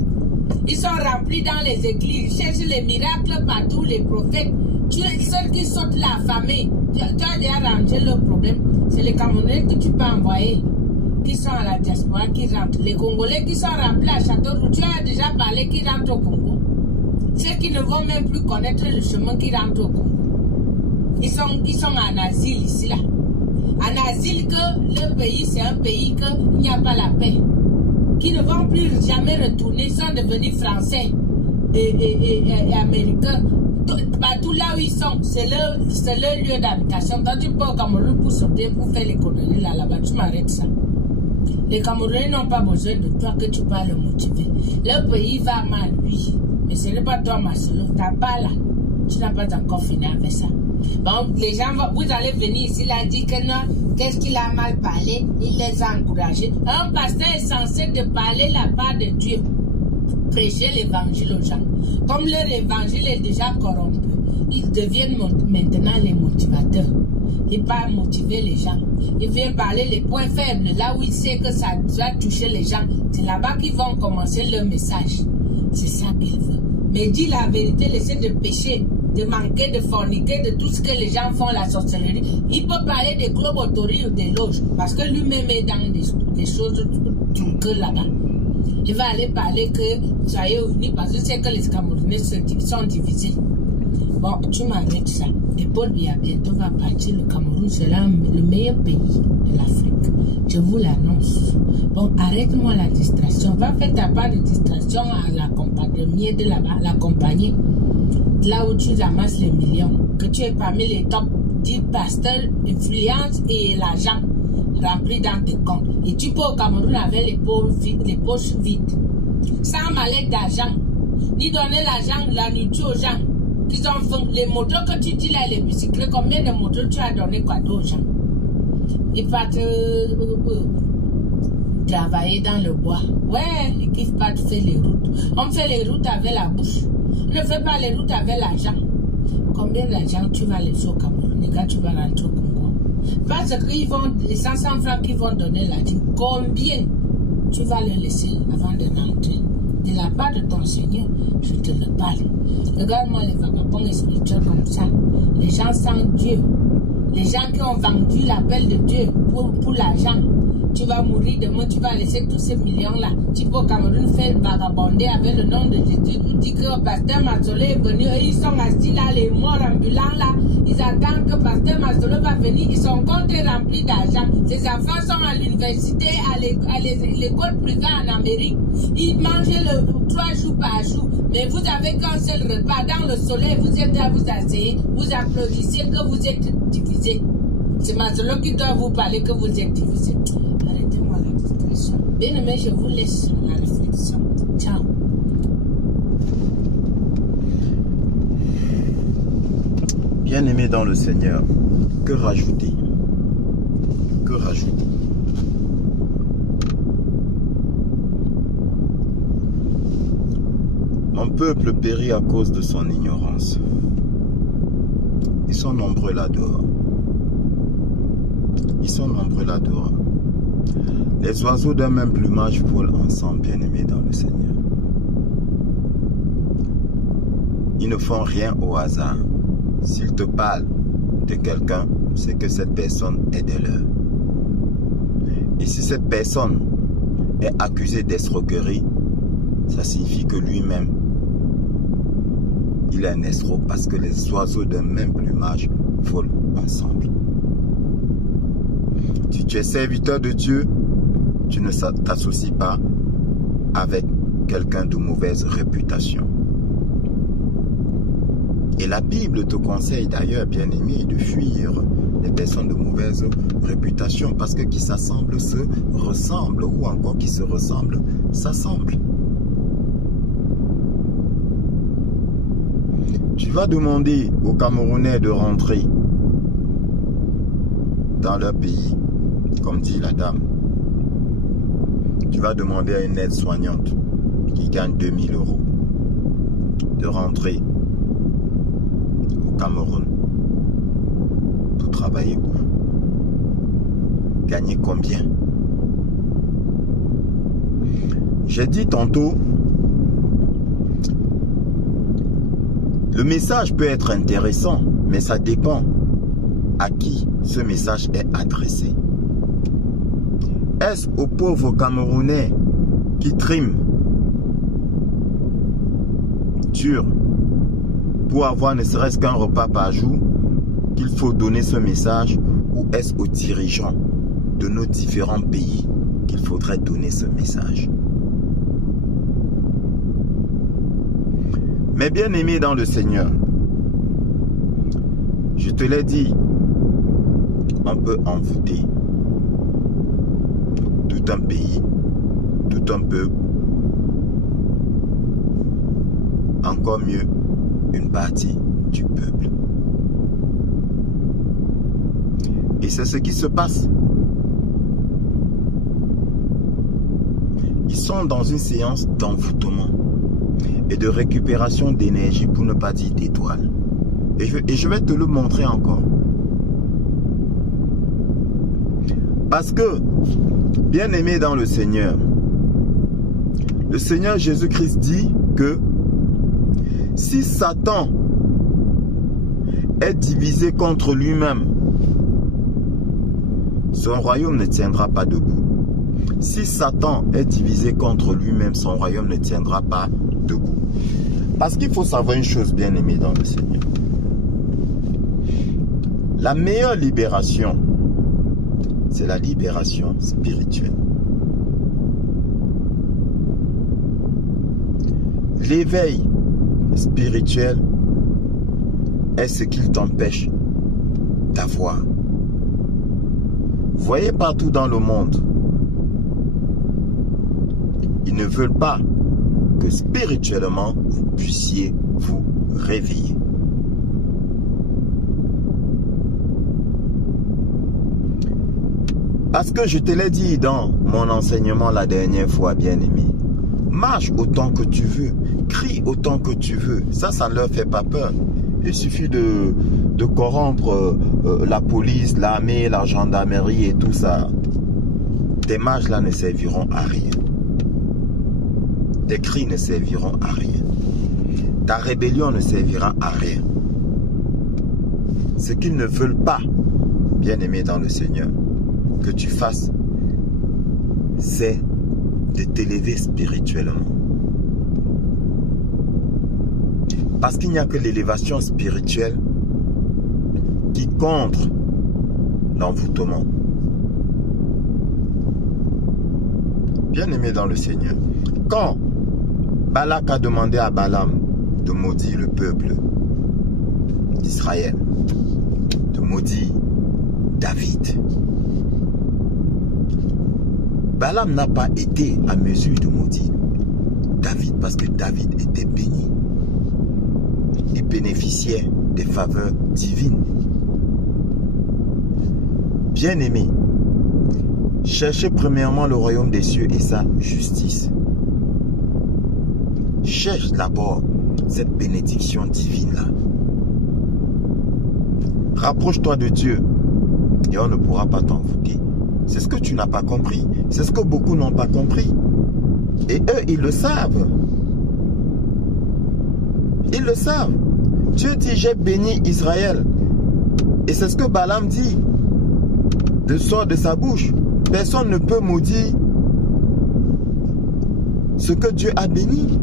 Ils sont remplis dans les églises. Ils cherchent les miracles partout, les prophètes. Ceux qui sautent la famille. Tu as déjà rangé le problème. C'est les Camerounais que tu peux envoyer. Qui sont à la diaspora, qui rentrent. Les Congolais qui sont remplis à Châteauroux. Tu as déjà parlé qui rentrent au Congo. Ceux qui ne vont même plus connaître le chemin qui rentrent au Congo. Ils sont en asile ici, là. En asile que le pays, c'est un pays qu'il n'y a pas la paix. Qui ne vont plus jamais retourner, sont devenus français et américains. Partout là où ils sont, c'est leur lieu d'habitation. Quand tu peux au Cameroun pour sauter, pour faire l'économie là-bas, tu m'arrêtes ça. Les Camerounais n'ont pas besoin de toi que tu vas le motiver. Le pays va mal, oui. Mais ce n'est pas toi, Marcelo. Tu n'as pas là. Tu n'as pas encore fini avec ça. Donc, les gens, vous allez venir ici, là, dire que non, qu'est-ce qu'il a mal parlé, il les a encouragés. Un pasteur est censé de parler la part de Dieu, prêcher l'évangile aux gens. Comme leur évangile est déjà corrompu, ils deviennent maintenant les motivateurs. Ils parlent motiver les gens. Ils viennent parler les points faibles, là où ils savent que ça va toucher les gens. C'est là-bas qu'ils vont commencer leur message. C'est ça qu'ils veulent. Mais dis la vérité, laissez de pécher, de manquer, de forniquer, de tout ce que les gens font, la sorcellerie. Il peut parler des clubs autorisés ou des loges, parce que lui-même est dans des choses que là-bas. Il va aller parler que soyez unis, parce que c'est que les Camerounais sont divisés. Bon, tu m'arrêtes ça. Et Paul Biya bientôt va partir. Le Cameroun sera le meilleur pays de l'Afrique. Je vous l'annonce. Bon, arrête-moi la distraction. Va faire ta part de distraction à la compagnie de là-bas, la compagnie. Là où tu ramasses les millions. Que tu es parmi les top 10 pasteurs, influence et l'argent rempli dans tes comptes. Et tu peux au Cameroun avec les poches vides. Sans mallette d'argent. Ni donner l'argent, la nourriture aux gens. Ils ont fait les motos que tu dis là, les bicyclettes, combien de motos tu as donné quoi aux gens? Ils partent travailler dans le bois. Ouais, ils kiffent pas de faire les routes. On fait les routes avec la bouche. On ne fait pas les routes avec l'argent. Combien d'argent tu vas laisser au Cameroun et quand tu vas rentrer au Congo? Parce qu'ils vont, les 500 francs qu'ils vont donner là, combien tu vas le laisser avant de rentrer? De la part de ton Seigneur, je te le parle. Regarde-moi les vagabonds spirituels comme ça. Les gens sans Dieu. Les gens qui ont vendu l'appel de Dieu pour l'argent. Tu vas mourir demain, tu vas laisser tous ces millions-là. Tu peux au Cameroun faire vagabonder avec le nom de Jésus. Tu dis que le pasteur Masolo est venu et ils sont assis là, les morts ambulants là. Ils attendent que pasteur Masolo va venir. Ils sont comptes remplis d'argent. Ces enfants sont à l'université, à l'école privée en Amérique. Ils mangent 3 jours par jour. Mais vous avez qu'un seul repas. Dans le soleil, vous êtes là, vous asseyez. Vous applaudissez que vous êtes divisés. C'est Masolo qui doit vous parler que vous êtes divisés. Arrêtez-moi la distraction. Bien aimé, je vous laisse la réflexion. Ciao. Bien-aimé dans le Seigneur, que rajouter? Que rajouter? Mon peuple périt à cause de son ignorance. Ils sont nombreux là-dehors. Ils sont nombreux là-dehors. Les oiseaux d'un même plumage volent ensemble, bien-aimés dans le Seigneur. Ils ne font rien au hasard. S'ils te parlent de quelqu'un, c'est que cette personne est de leur. Et si cette personne est accusée d'escroquerie, ça signifie que lui-même, il est un escroc parce que les oiseaux d'un même plumage volent ensemble. Si tu es serviteur de Dieu, tu ne t'associes pas avec quelqu'un de mauvaise réputation. Et la Bible te conseille d'ailleurs, bien-aimé, de fuir les personnes de mauvaise réputation parce que qui s'assemblent se ressemblent ou encore qui se ressemblent s'assemblent. Tu vas demander aux Camerounais de rentrer dans leur pays, comme dit la dame. Tu vas demander à une aide-soignante qui gagne 2000 € de rentrer au Cameroun pour travailler où? Gagner combien? J'ai dit tantôt Le message peut être intéressant, mais ça dépend à qui ce message est adressé. Est-ce aux pauvres Camerounais qui triment dur pour avoir ne serait-ce qu'un repas par jour qu'il faut donner ce message, ou est-ce aux dirigeants de nos différents pays qu'il faudrait donner ce message? Mais bien aimé dans le Seigneur, je te l'ai dit, on peut envoûter tout un pays, tout un peuple, encore mieux, une partie du peuple. Et c'est ce qui se passe. Ils sont dans une séance d'envoûtement et de récupération d'énergie, pour ne pas dire d'étoiles. Et je vais te le montrer encore. Parce que, bien aimé dans le Seigneur Jésus-Christ dit que si Satan est divisé contre lui-même, son royaume ne tiendra pas debout. Si Satan est divisé contre lui-même, son royaume ne tiendra pas debout. Parce qu'il faut savoir une chose, bien aimée dans le Seigneur. La meilleure libération, c'est la libération spirituelle. L'éveil spirituel est ce qu'il t'empêche d'avoir. Voyez partout dans le monde, ils ne veulent pas que spirituellement vous puissiez vous réveiller. Parce que je te l'ai dit dans mon enseignement la dernière fois, bien-aimé, marche autant que tu veux, crie autant que tu veux, ça ne leur fait pas peur. Il suffit de corrompre la police, l'armée, la gendarmerie et tout ça. Tes marches là ne serviront à rien. Tes cris ne serviront à rien. Ta rébellion ne servira à rien. Ce qu'ils ne veulent pas, bien-aimé dans le Seigneur, que tu fasses, c'est de t'élever spirituellement. Parce qu'il n'y a que l'élévation spirituelle qui contre l'envoûtement. Bien-aimé dans le Seigneur, quand Balak a demandé à Balaam de maudire le peuple d'Israël, de maudire David, Balaam n'a pas été à mesure de maudire David parce que David était béni. Il bénéficiait des faveurs divines. Bien-aimé, cherchez premièrement le royaume des cieux et sa justice. Cherche d'abord cette bénédiction divine-là. Rapproche-toi de Dieu et on ne pourra pas t'envoûter. C'est ce que tu n'as pas compris. C'est ce que beaucoup n'ont pas compris. Et eux, ils le savent. Ils le savent. Dieu dit, j'ai béni Israël. Et c'est ce que Balaam dit. De sort de sa bouche. Personne ne peut maudire ce que Dieu a béni.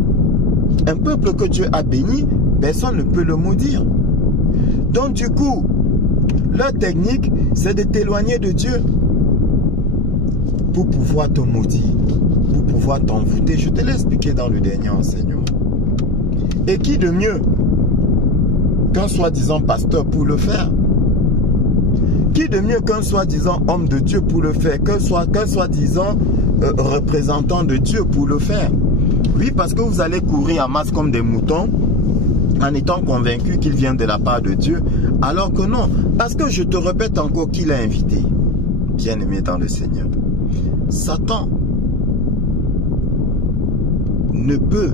Un peuple que Dieu a béni, personne ne peut le maudire. Donc du coup, leur technique, c'est de t'éloigner de Dieu pour pouvoir te maudire, pour pouvoir t'envoûter. Je te l'ai expliqué dans le dernier enseignement. Et qui de mieux qu'un soi-disant pasteur pour le faire? Qui de mieux qu'un soi-disant homme de Dieu pour le faire? Qu'un soi-disant représentant de Dieu pour le faire? Oui, parce que vous allez courir en masse comme des moutons en étant convaincu qu'il vient de la part de Dieu, alors que non. Parce que je te répète encore qui l'a invité. Bien-aimé dans le Seigneur, Satan ne peut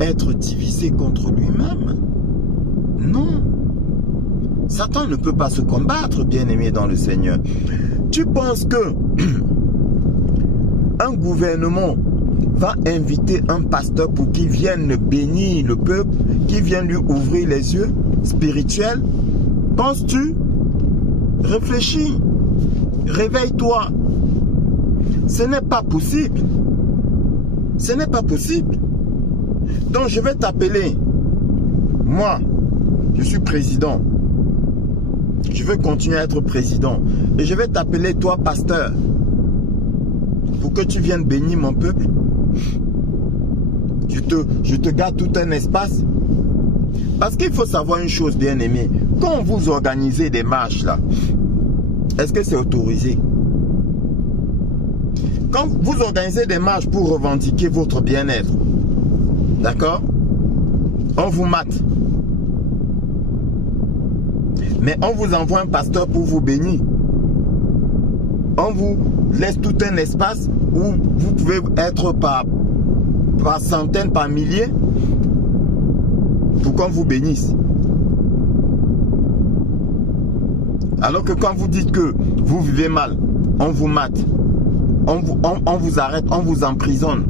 être divisé contre lui-même. Non. Satan ne peut pas se combattre, bien-aimé dans le Seigneur. Tu penses que un gouvernement va inviter un pasteur pour qu'il vienne bénir le peuple, qu'il vienne lui ouvrir les yeux spirituels? Penses-tu? Réfléchis. Réveille-toi. Ce n'est pas possible. Ce n'est pas possible. Donc je vais t'appeler. Moi, je suis président. Je veux continuer à être président. Et je vais t'appeler toi, pasteur, pour que tu viennes bénir mon peuple. Je te garde tout un espace. Parce qu'il faut savoir une chose, bien aimé. Quand vous organisez des marches là, est-ce que c'est autorisé? Quand vous organisez des marches pour revendiquer votre bien-être, d'accord? On vous mate. Mais on vous envoie un pasteur pour vous bénir. On vous laisse tout un espace où vous pouvez être par centaines, par milliers, pour qu'on vous bénisse. Alors que quand vous dites que vous vivez mal, on vous mate, on vous arrête, on vous emprisonne.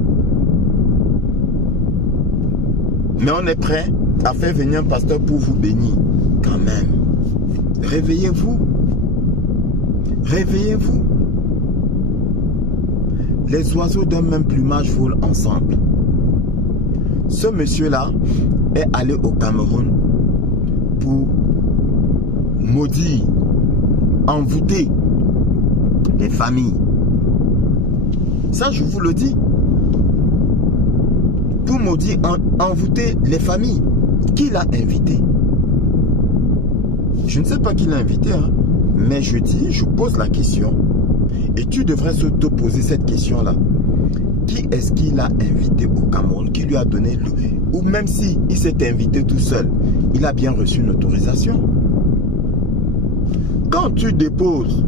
Mais on est prêt à faire venir un pasteur pour vous bénir. Quand même. Réveillez-vous. Réveillez-vous. Les oiseaux d'un même plumage volent ensemble. Ce monsieur-là est allé au Cameroun pour maudire, envoûter les familles. Ça, je vous le dis. Pour maudire, envoûter les familles. Qui l'a invité? Je ne sais pas qui l'a invité, hein, mais je pose la question. Et tu devrais te poser cette question-là. Qui est-ce qui l'a invité au Cameroun? Qui lui a donné le... Ou même si il s'est invité tout seul, il a bien reçu une autorisation. Quand tu déposes,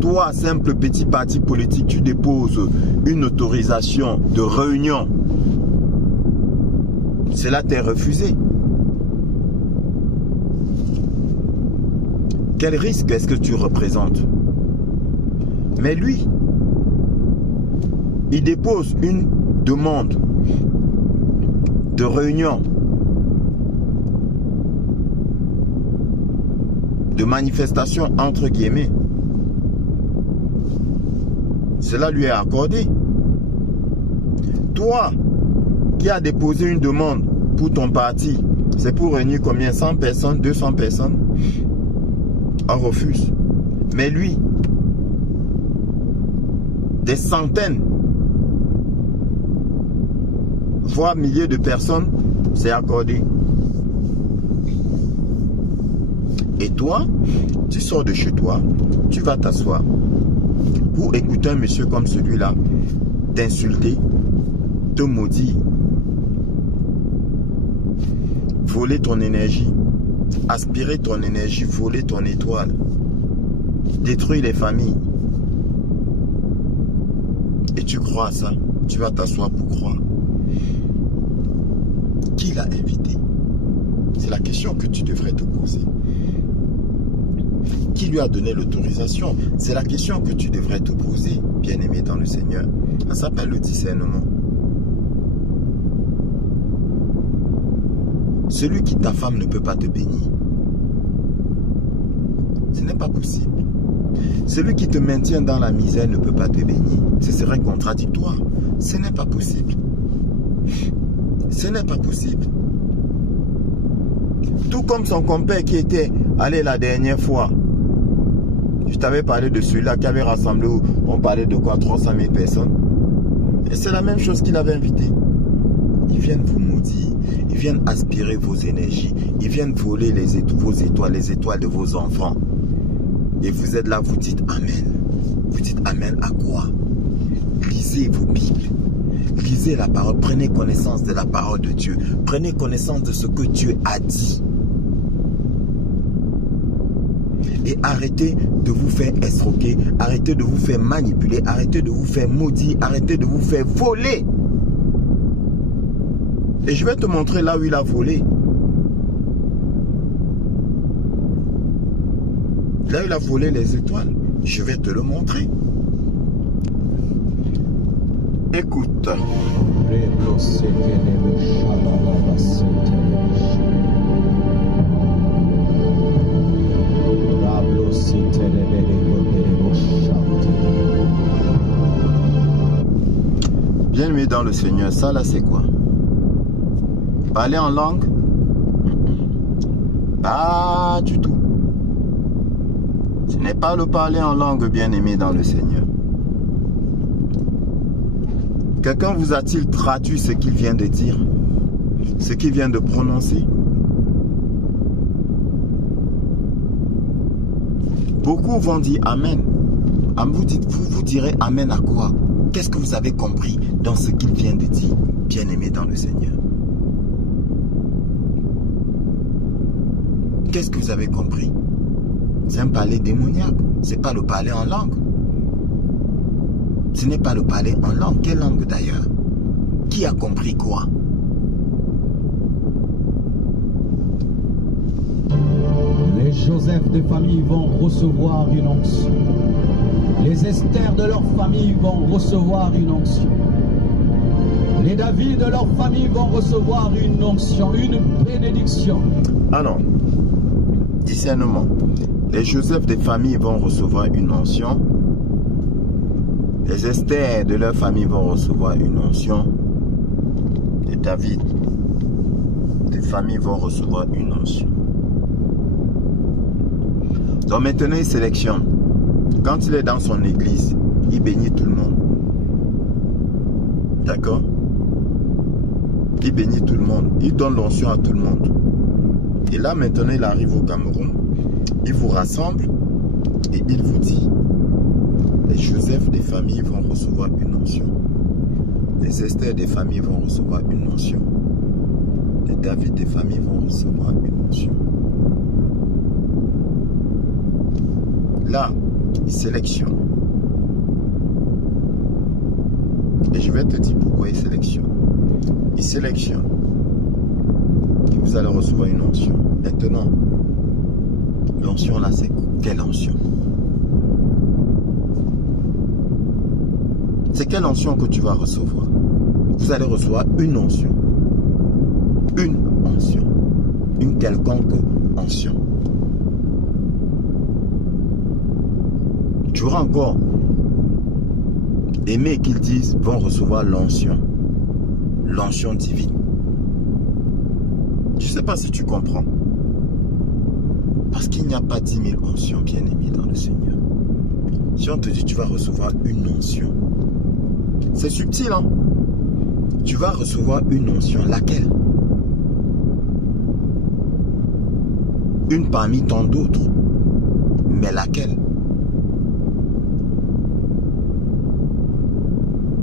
toi, simple petit parti politique, tu déposes une autorisation de réunion, cela t'est refusé. Quel risque est-ce que tu représentes? Mais lui, il dépose une demande de réunion, de manifestation entre guillemets. Cela lui est accordé. Toi, qui as déposé une demande pour ton parti, c'est pour réunir combien? 100 personnes, 200 personnes? On refuse. Mais lui, des centaines, voire milliers de personnes, c'est accordé. Et toi, tu sors de chez toi, tu vas t'asseoir pour écouter un monsieur comme celui-là t'insulter, te maudire, voler ton énergie, aspirer ton énergie, voler ton étoile, détruire les familles. Et tu crois à ça? Tu vas t'asseoir pour croire. Qui l'a invité? C'est la question que tu devrais te poser. Qui lui a donné l'autorisation? C'est la question que tu devrais te poser, bien-aimé dans le Seigneur. Ça s'appelle le discernement. Celui qui ta femme ne peut pas te bénir. Ce n'est pas possible. Celui qui te maintient dans la misère ne peut pas te bénir. Ce serait contradictoire. Ce n'est pas possible. Ce n'est pas possible. Tout comme son compère qui était allé la dernière fois. Je t'avais parlé de celui-là qui avait rassemblé, on parlait de quoi, 300 000 personnes. Et c'est la même chose qu'il avait invité. Ils viennent vous maudire, ils viennent aspirer vos énergies, ils viennent voler vos étoiles, les étoiles de vos enfants. Et vous êtes là, vous dites Amen. Vous dites Amen à quoi? Lisez vos Bibles. Lisez la parole, prenez connaissance de la parole de Dieu. Prenez connaissance de ce que Dieu a dit. Et arrêtez de vous faire escroquer, arrêtez de vous faire manipuler, arrêtez de vous faire maudire, arrêtez de vous faire voler. Et je vais te montrer là où il a volé. Là où il a volé les étoiles, je vais te le montrer. Écoute. Bien-aimé dans le Seigneur, ça là c'est quoi? Parler en langue? Pas du tout. Ce n'est pas le parler en langue, bien-aimé dans le Seigneur. Quelqu'un vous a-t-il traduit ce qu'il vient de dire? Ce qu'il vient de prononcer? Beaucoup vont dire Amen. Vous direz Amen à quoi? Qu'est-ce que vous avez compris dans ce qu'il vient de dire, bien-aimé dans le Seigneur? Qu'est-ce que vous avez compris? C'est un parler démoniaque. Ce n'est pas le parler en langue. Ce n'est pas le parler en langue. Quelle langue d'ailleurs? Qui a compris quoi? Les Joseph des familles vont recevoir une onction. Les Esther de leur famille vont recevoir une onction. Les David de leur famille vont recevoir une onction, une bénédiction. Alors, discernement. Les Joseph des familles vont recevoir une onction. Les Esther de leur famille vont recevoir une onction. Les David des familles vont recevoir une onction. Donc maintenant il sélectionne. Quand il est dans son église, il bénit tout le monde. D'accord? Il bénit tout le monde. Il donne l'onction à tout le monde. Et là maintenant il arrive au Cameroun. Il vous rassemble et il vous dit: les Joseph des familles vont recevoir une onction. Les Esther des familles vont recevoir une onction. Les David des familles vont recevoir une onction. Là, il sélectionne. Et je vais te dire pourquoi il sélectionne. Il sélectionne. Et vous allez recevoir une onction. Maintenant, l'onction là, c'est quelle onction? C'est quelle onction que tu vas recevoir? Vous allez recevoir une onction. Une onction. Une quelconque onction. Tu auras encore aimé qu'ils disent vont recevoir l'onction. L'onction divine. Je ne sais pas si tu comprends. Parce qu'il n'y a pas 10 000 oncions bien-aimées dans le Seigneur. Si on te dit tu vas recevoir une onction, c'est subtil, hein? Tu vas recevoir une onction, laquelle? Une parmi tant d'autres. Mais laquelle?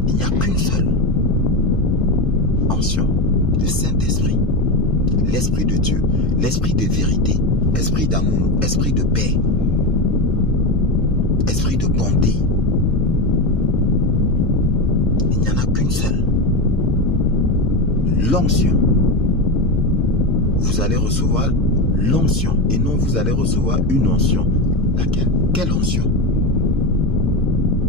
Il n'y a qu'une seule onction, le Saint-Esprit, l'Esprit de Dieu, l'Esprit de vérité, Esprit d'amour, Esprit de paix, Esprit de bonté. Il n'y en a qu'une seule. L'onction. Vous allez recevoir l'onction et non vous allez recevoir une onction. Laquelle? Quelle onction?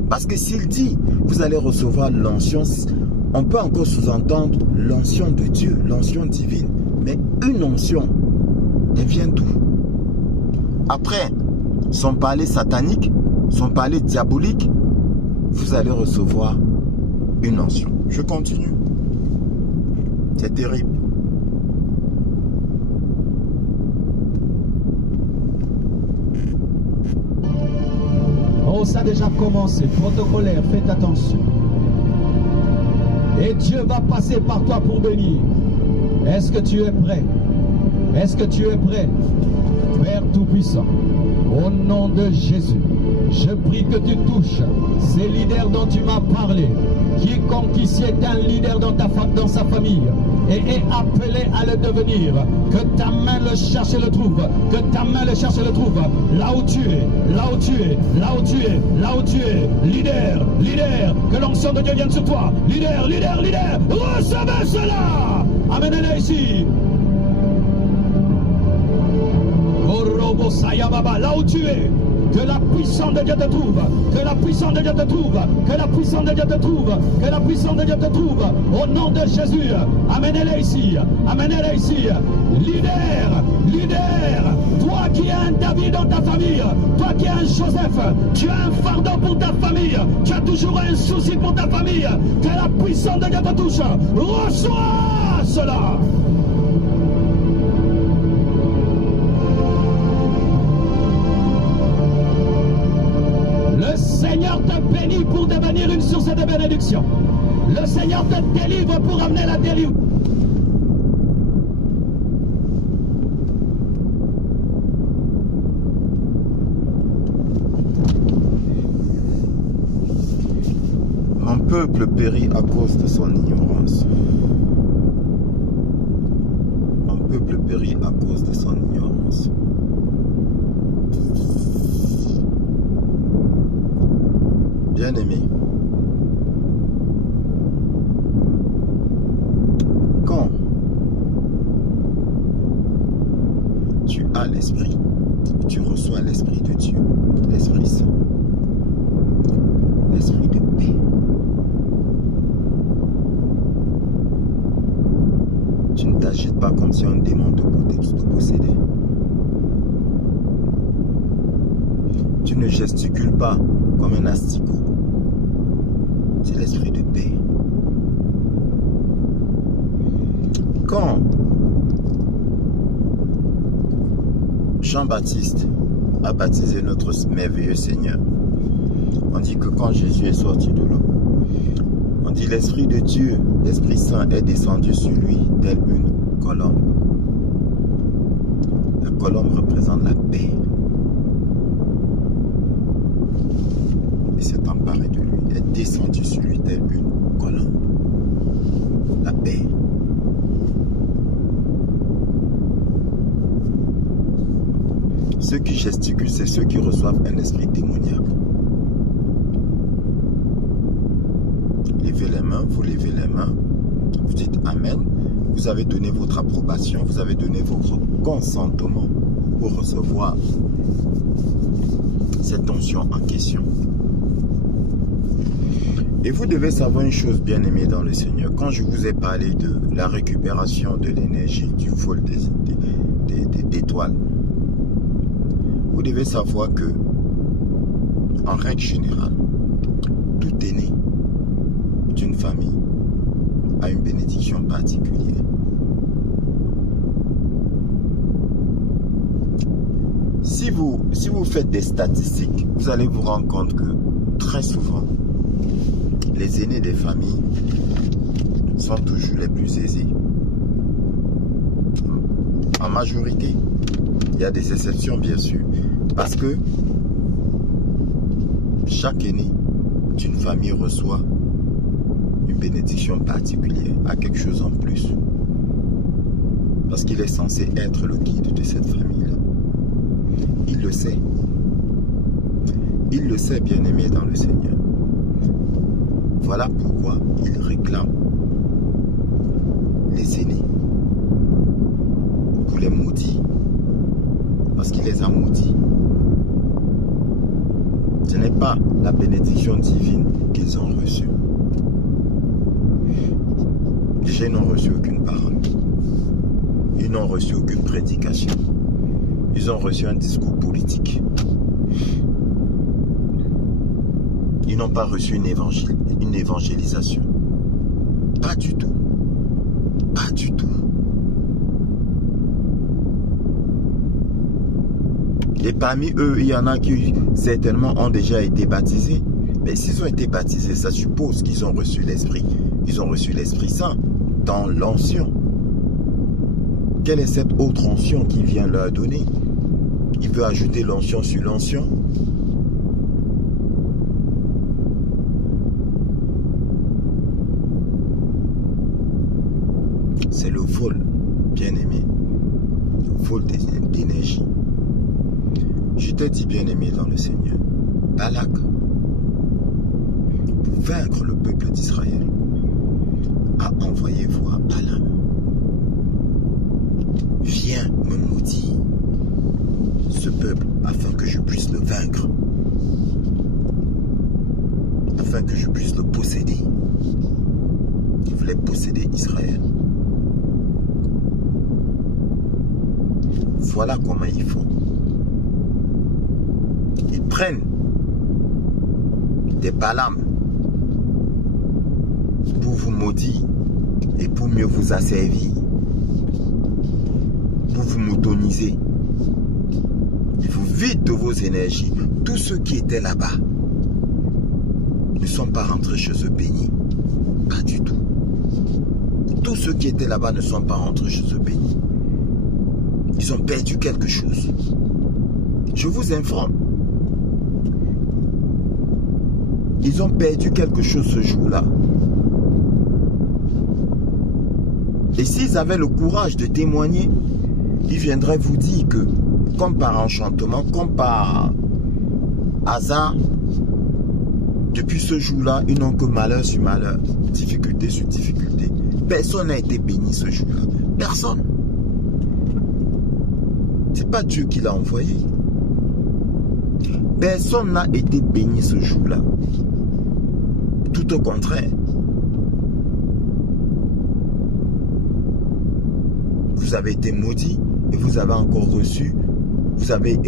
Parce que s'il dit vous allez recevoir l'onction, on peut encore sous-entendre l'onction de Dieu, l'onction divine. Mais une onction, elle vient d'où? Après son palais satanique, son palais diabolique, vous allez recevoir une onction. Je continue. C'est terrible. Oh, ça a déjà commencé. Protocolaire, faites attention. Et Dieu va passer par toi pour bénir. Est-ce que tu es prêt? Est-ce que tu es prêt? Père Tout-Puissant, au nom de Jésus, je prie que tu touches ces leaders dont tu m'as parlé. Quiconque ici est un leader dans sa famille et est appelé à le devenir, que ta main le cherche et le trouve, que ta main le cherche et le trouve, là où tu es, là où tu es, là où tu es, là où tu es, leader, leader, que l'onction de Dieu vienne sur toi, leader, leader, leader, recevez cela, amenez-les ici. Là où tu es, Que la puissance de Dieu te trouve. Que la puissance de Dieu te trouve. Que la puissance de Dieu te trouve. Que la puissance de Dieu te trouve. Au nom de Jésus. Amenez-les ici. Amenez-les ici. Leader. Leader. Toi qui es un David dans ta famille. Toi qui es un Joseph. Tu as un fardeau pour ta famille. Tu as toujours un souci pour ta famille. Que la puissance de Dieu te touche. Reçois cela. Le Seigneur te bénit pour devenir une source de bénédiction. Le Seigneur te délivre pour amener la délivrance. Mon peuple périt à cause de son ignorance. Mon peuple périt à cause de son ignorance. Bien-aimé, quand tu as l'Esprit, tu reçois l'Esprit de Dieu, l'Esprit Saint, l'Esprit de paix. Tu ne t'agites pas comme si un démon te possédait. Tu ne gesticules pas comme un asticot. C'est l'esprit de paix. Quand Jean-Baptiste a baptisé notre merveilleux Seigneur, on dit que quand Jésus est sorti de l'eau, on dit l'Esprit de Dieu, l'Esprit Saint est descendu sur lui tel une colombe. La colombe représente la paix. Et s'est emparé de lui, est descendu sur lui tel une colombe. La paix. Ceux qui gesticulent, c'est ceux qui reçoivent un esprit démoniaque. Levez les mains, vous levez les mains, vous dites Amen, vous avez donné votre approbation, vous avez donné votre consentement pour recevoir cette onction en question. Et vous devez savoir une chose, bien aimée dans le Seigneur. Quand je vous ai parlé de la récupération de l'énergie du vol des étoiles, vous devez savoir que, en règle générale, tout aîné d'une famille a une bénédiction particulière. Si vous faites des statistiques, vous allez vous rendre compte que très souvent, les aînés des familles sont toujours les plus aisés. En majorité, il y a des exceptions bien sûr, parce que chaque aîné d'une famille reçoit une bénédiction particulière, a quelque chose en plus, parce qu'il est censé être le guide de cette famille-là. Il le sait. Il le sait, bien aimé dans le Seigneur. Voilà pourquoi il réclame les aînés pour les maudits, parce qu'il les a maudits. Ce n'est pas la bénédiction divine qu'ils ont reçue. Déjà, ils n'ont reçu aucune parole. Ils n'ont reçu aucune prédication. Ils ont reçu un discours politique. Ils n'ont pas reçu une évangélisation. Pas du tout. Pas du tout. Et parmi eux, il y en a qui certainement ont déjà été baptisés. Mais s'ils ont été baptisés, ça suppose qu'ils ont reçu l'Esprit. Ils ont reçu l'Esprit Saint dans l'onction. Quelle est cette autre onction qui vient leur donner? Il veut ajouter l'onction sur l'onction. C'est le vol, bien-aimé. Le vol d'énergie. Je t'ai dit, bien-aimé dans le Seigneur, Balak, pour vaincre le peuple d'Israël, a envoyé voir Balaam. Viens me maudire. Ce peuple afin que je puisse le vaincre. Afin que je puisse le posséder. Il voulait posséder Israël. Voilà comment ils font. Ils prennent des Balaam pour vous maudire et pour mieux vous asservir, pour vous moutoniser. Ils vous vident de vos énergies. Tous ceux qui étaient là-bas ne sont pas rentrés chez eux bénis. Pas du tout. Tous ceux qui étaient là-bas ne sont pas rentrés chez eux bénis. Ils ont perdu quelque chose. Je vous informe. Ils ont perdu quelque chose ce jour-là. Et s'ils avaient le courage de témoigner, ils viendraient vous dire que, comme par enchantement, comme par hasard, depuis ce jour-là, ils n'ont que malheur sur malheur, difficulté sur difficulté. Personne n'a été béni ce jour-là. Personne. C'est pas Dieu qui l'a envoyé. Personne n'a été béni ce jour-là. Tout au contraire. Vous avez été maudit et vous avez encore reçu, vous avez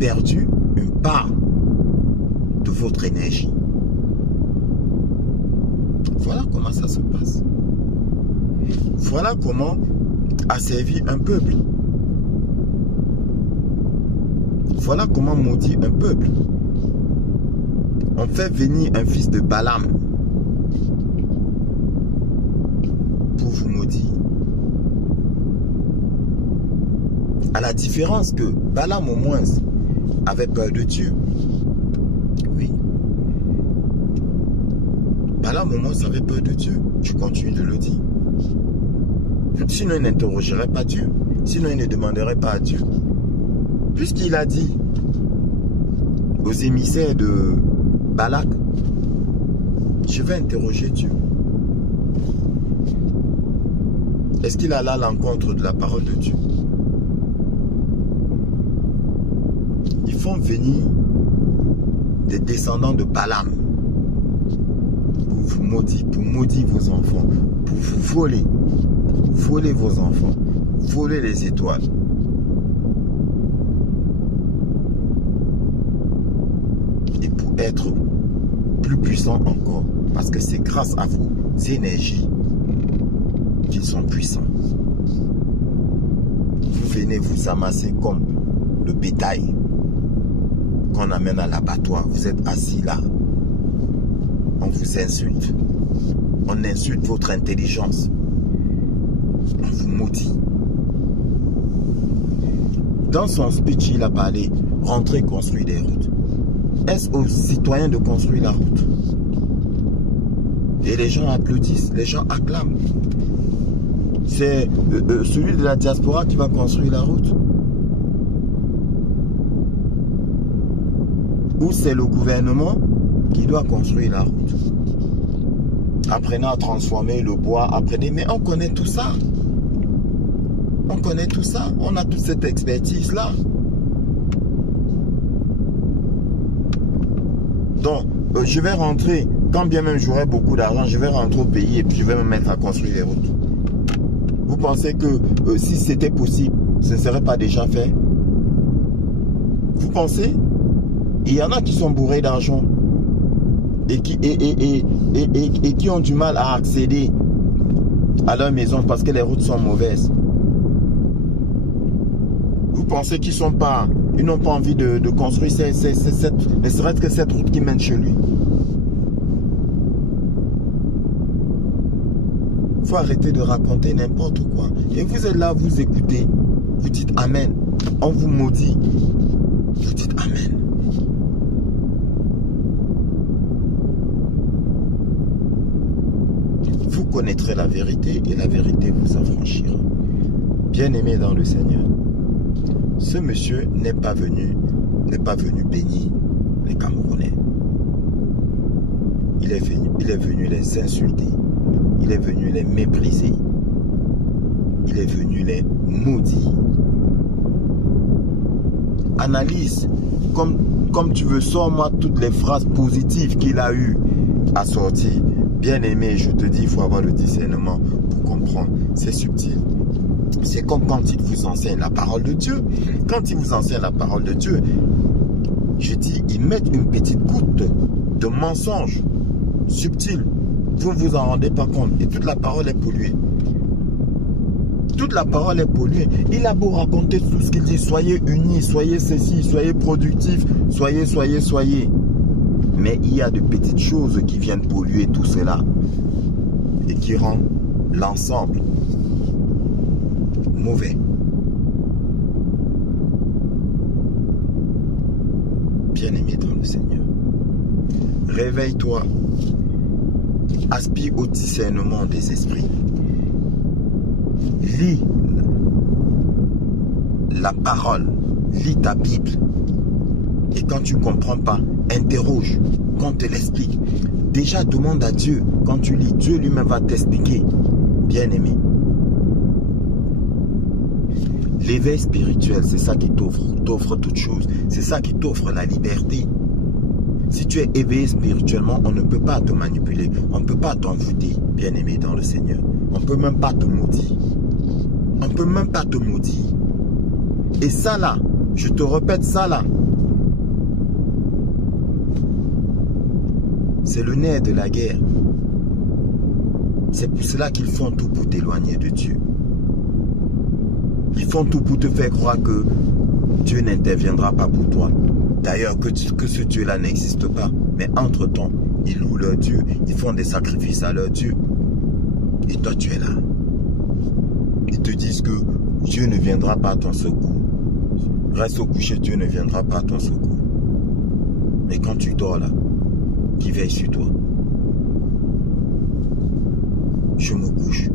perdu une part de votre énergie. Voilà comment ça se passe. Voilà comment asservir un peuple. Voilà comment maudire un peuple. On fait venir un fils de Balaam pour vous maudire. À la différence que Balaam au moins avait peur de Dieu. Oui. Balaam au moins avait peur de Dieu. Je continue de le dire. Sinon il n'interrogerait pas Dieu. Sinon il ne demanderait pas à Dieu. Puisqu'il a dit aux émissaires de Balak, je vais interroger Dieu. Est-ce qu'il alla à l'encontre de la parole de Dieu? Ils font venir des descendants de Balaam pour vous maudire, pour maudire vos enfants, pour vous voler vos enfants, voler les étoiles. Et pour être plus puissants encore, parce que c'est grâce à vos énergies qu'ils sont puissants. Vous venez vous amasser comme le bétail qu'on amène à l'abattoir. Vous êtes assis là. On vous insulte. On insulte votre intelligence. On vous maudit. Dans son speech, il a parlé « Rentrer construire des routes ». Est-ce aux citoyens de construire la route? Et les gens applaudissent, les gens acclament. C'est celui de la diaspora qui va construire la route? Ou c'est le gouvernement qui doit construire la route? Apprenez à transformer le bois, apprenez. Mais on connaît tout ça. On connaît tout ça. On a toute cette expertise-là. Donc, je vais rentrer, quand bien même j'aurai beaucoup d'argent, je vais rentrer au pays et puis je vais me mettre à construire les routes. Vous pensez que si c'était possible, ce ne serait pas déjà fait? Vous pensez? Il y en a qui sont bourrés d'argent et qui ont du mal à accéder à leur maison parce que les routes sont mauvaises. Vous pensez qu'ils sont pas... Ils n'ont pas envie de construire ne serait-ce que cette route qui mène chez lui. Il faut arrêter de raconter n'importe quoi. Et vous êtes là, vous écoutez. Vous dites Amen. On vous maudit. Vous dites Amen. Vous connaîtrez la vérité et la vérité vous affranchira. Bien-aimés dans le Seigneur. Ce monsieur n'est pas venu bénir les Camerounais. Il est venu les insulter. Il est venu les mépriser. Il est venu les maudire. analyse comme tu veux. Sors-moi toutes les phrases positives qu'il a eues à sortir. Bien aimé, je te dis, il faut avoir le discernement pour comprendre. C'est subtil. C'est comme quand il vous enseigne la parole de Dieu. Quand il vous enseigne la parole de Dieu, je dis, ils mettent une petite goutte de mensonge subtil. Vous ne vous en rendez pas compte. Et toute la parole est polluée. Toute la parole est polluée. Il a beau raconter tout ce qu'il dit. Soyez unis, soyez ceci, soyez productifs, soyez. Mais il y a de petites choses qui viennent polluer tout cela. Et qui rendent l'ensemble mauvais. Bien-aimé dans le Seigneur, réveille-toi. Aspire au discernement des esprits. Lis la parole, lis ta Bible. Et quand tu ne comprends pas, interroge, qu'on te l'explique. Déjà, demande à Dieu, quand tu lis, Dieu lui-même va t'expliquer. Bien-aimé. L'éveil spirituel, c'est ça qui t'offre toute chose. C'est ça qui t'offre la liberté. Si tu es éveillé spirituellement, on ne peut pas te manipuler. On ne peut pas t'envoûter, bien-aimé dans le Seigneur. On ne peut même pas te maudire. On ne peut même pas te maudire. Et ça là, je te répète ça là, c'est le nerf de la guerre. C'est pour cela qu'ils font tout pour t'éloigner de Dieu. Ils font tout pour te faire croire que Dieu n'interviendra pas pour toi. D'ailleurs, que ce Dieu-là n'existe pas. Mais entre-temps, ils louent leur Dieu. Ils font des sacrifices à leur Dieu. Et toi, tu es là. Ils te disent que Dieu ne viendra pas à ton secours. Reste au coucher, Dieu ne viendra pas à ton secours. Mais quand tu dors là, qui veille sur toi? Je me couche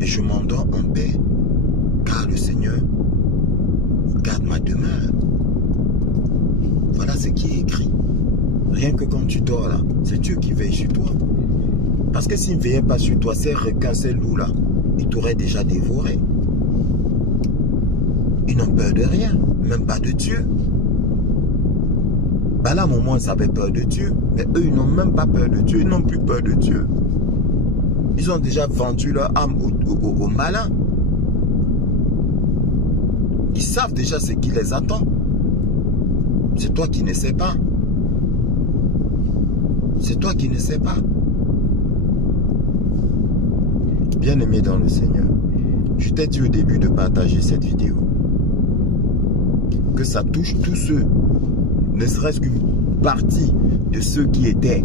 et je m'endors en paix. Car le Seigneur garde ma demeure. Voilà ce qui est écrit. Rien que quand tu dors là, c'est Dieu qui veille sur toi. Parce que s'il ne veillait pas sur toi, ces requins, ces loups là, ils t'auraient déjà dévoré. Ils n'ont peur de rien, même pas de Dieu. Balaam au moins, ils avaient peur de Dieu. Mais eux, ils n'ont même pas peur de Dieu. Ils n'ont plus peur de Dieu. Ils ont déjà vendu leur âme aux malins. Ils savent déjà ce qui les attend. C'est toi qui ne sais pas. C'est toi qui ne sais pas. Bien-aimé dans le Seigneur, je t'ai dit au début de partager cette vidéo que ça touche tous ceux, ne serait-ce qu'une partie de ceux qui étaient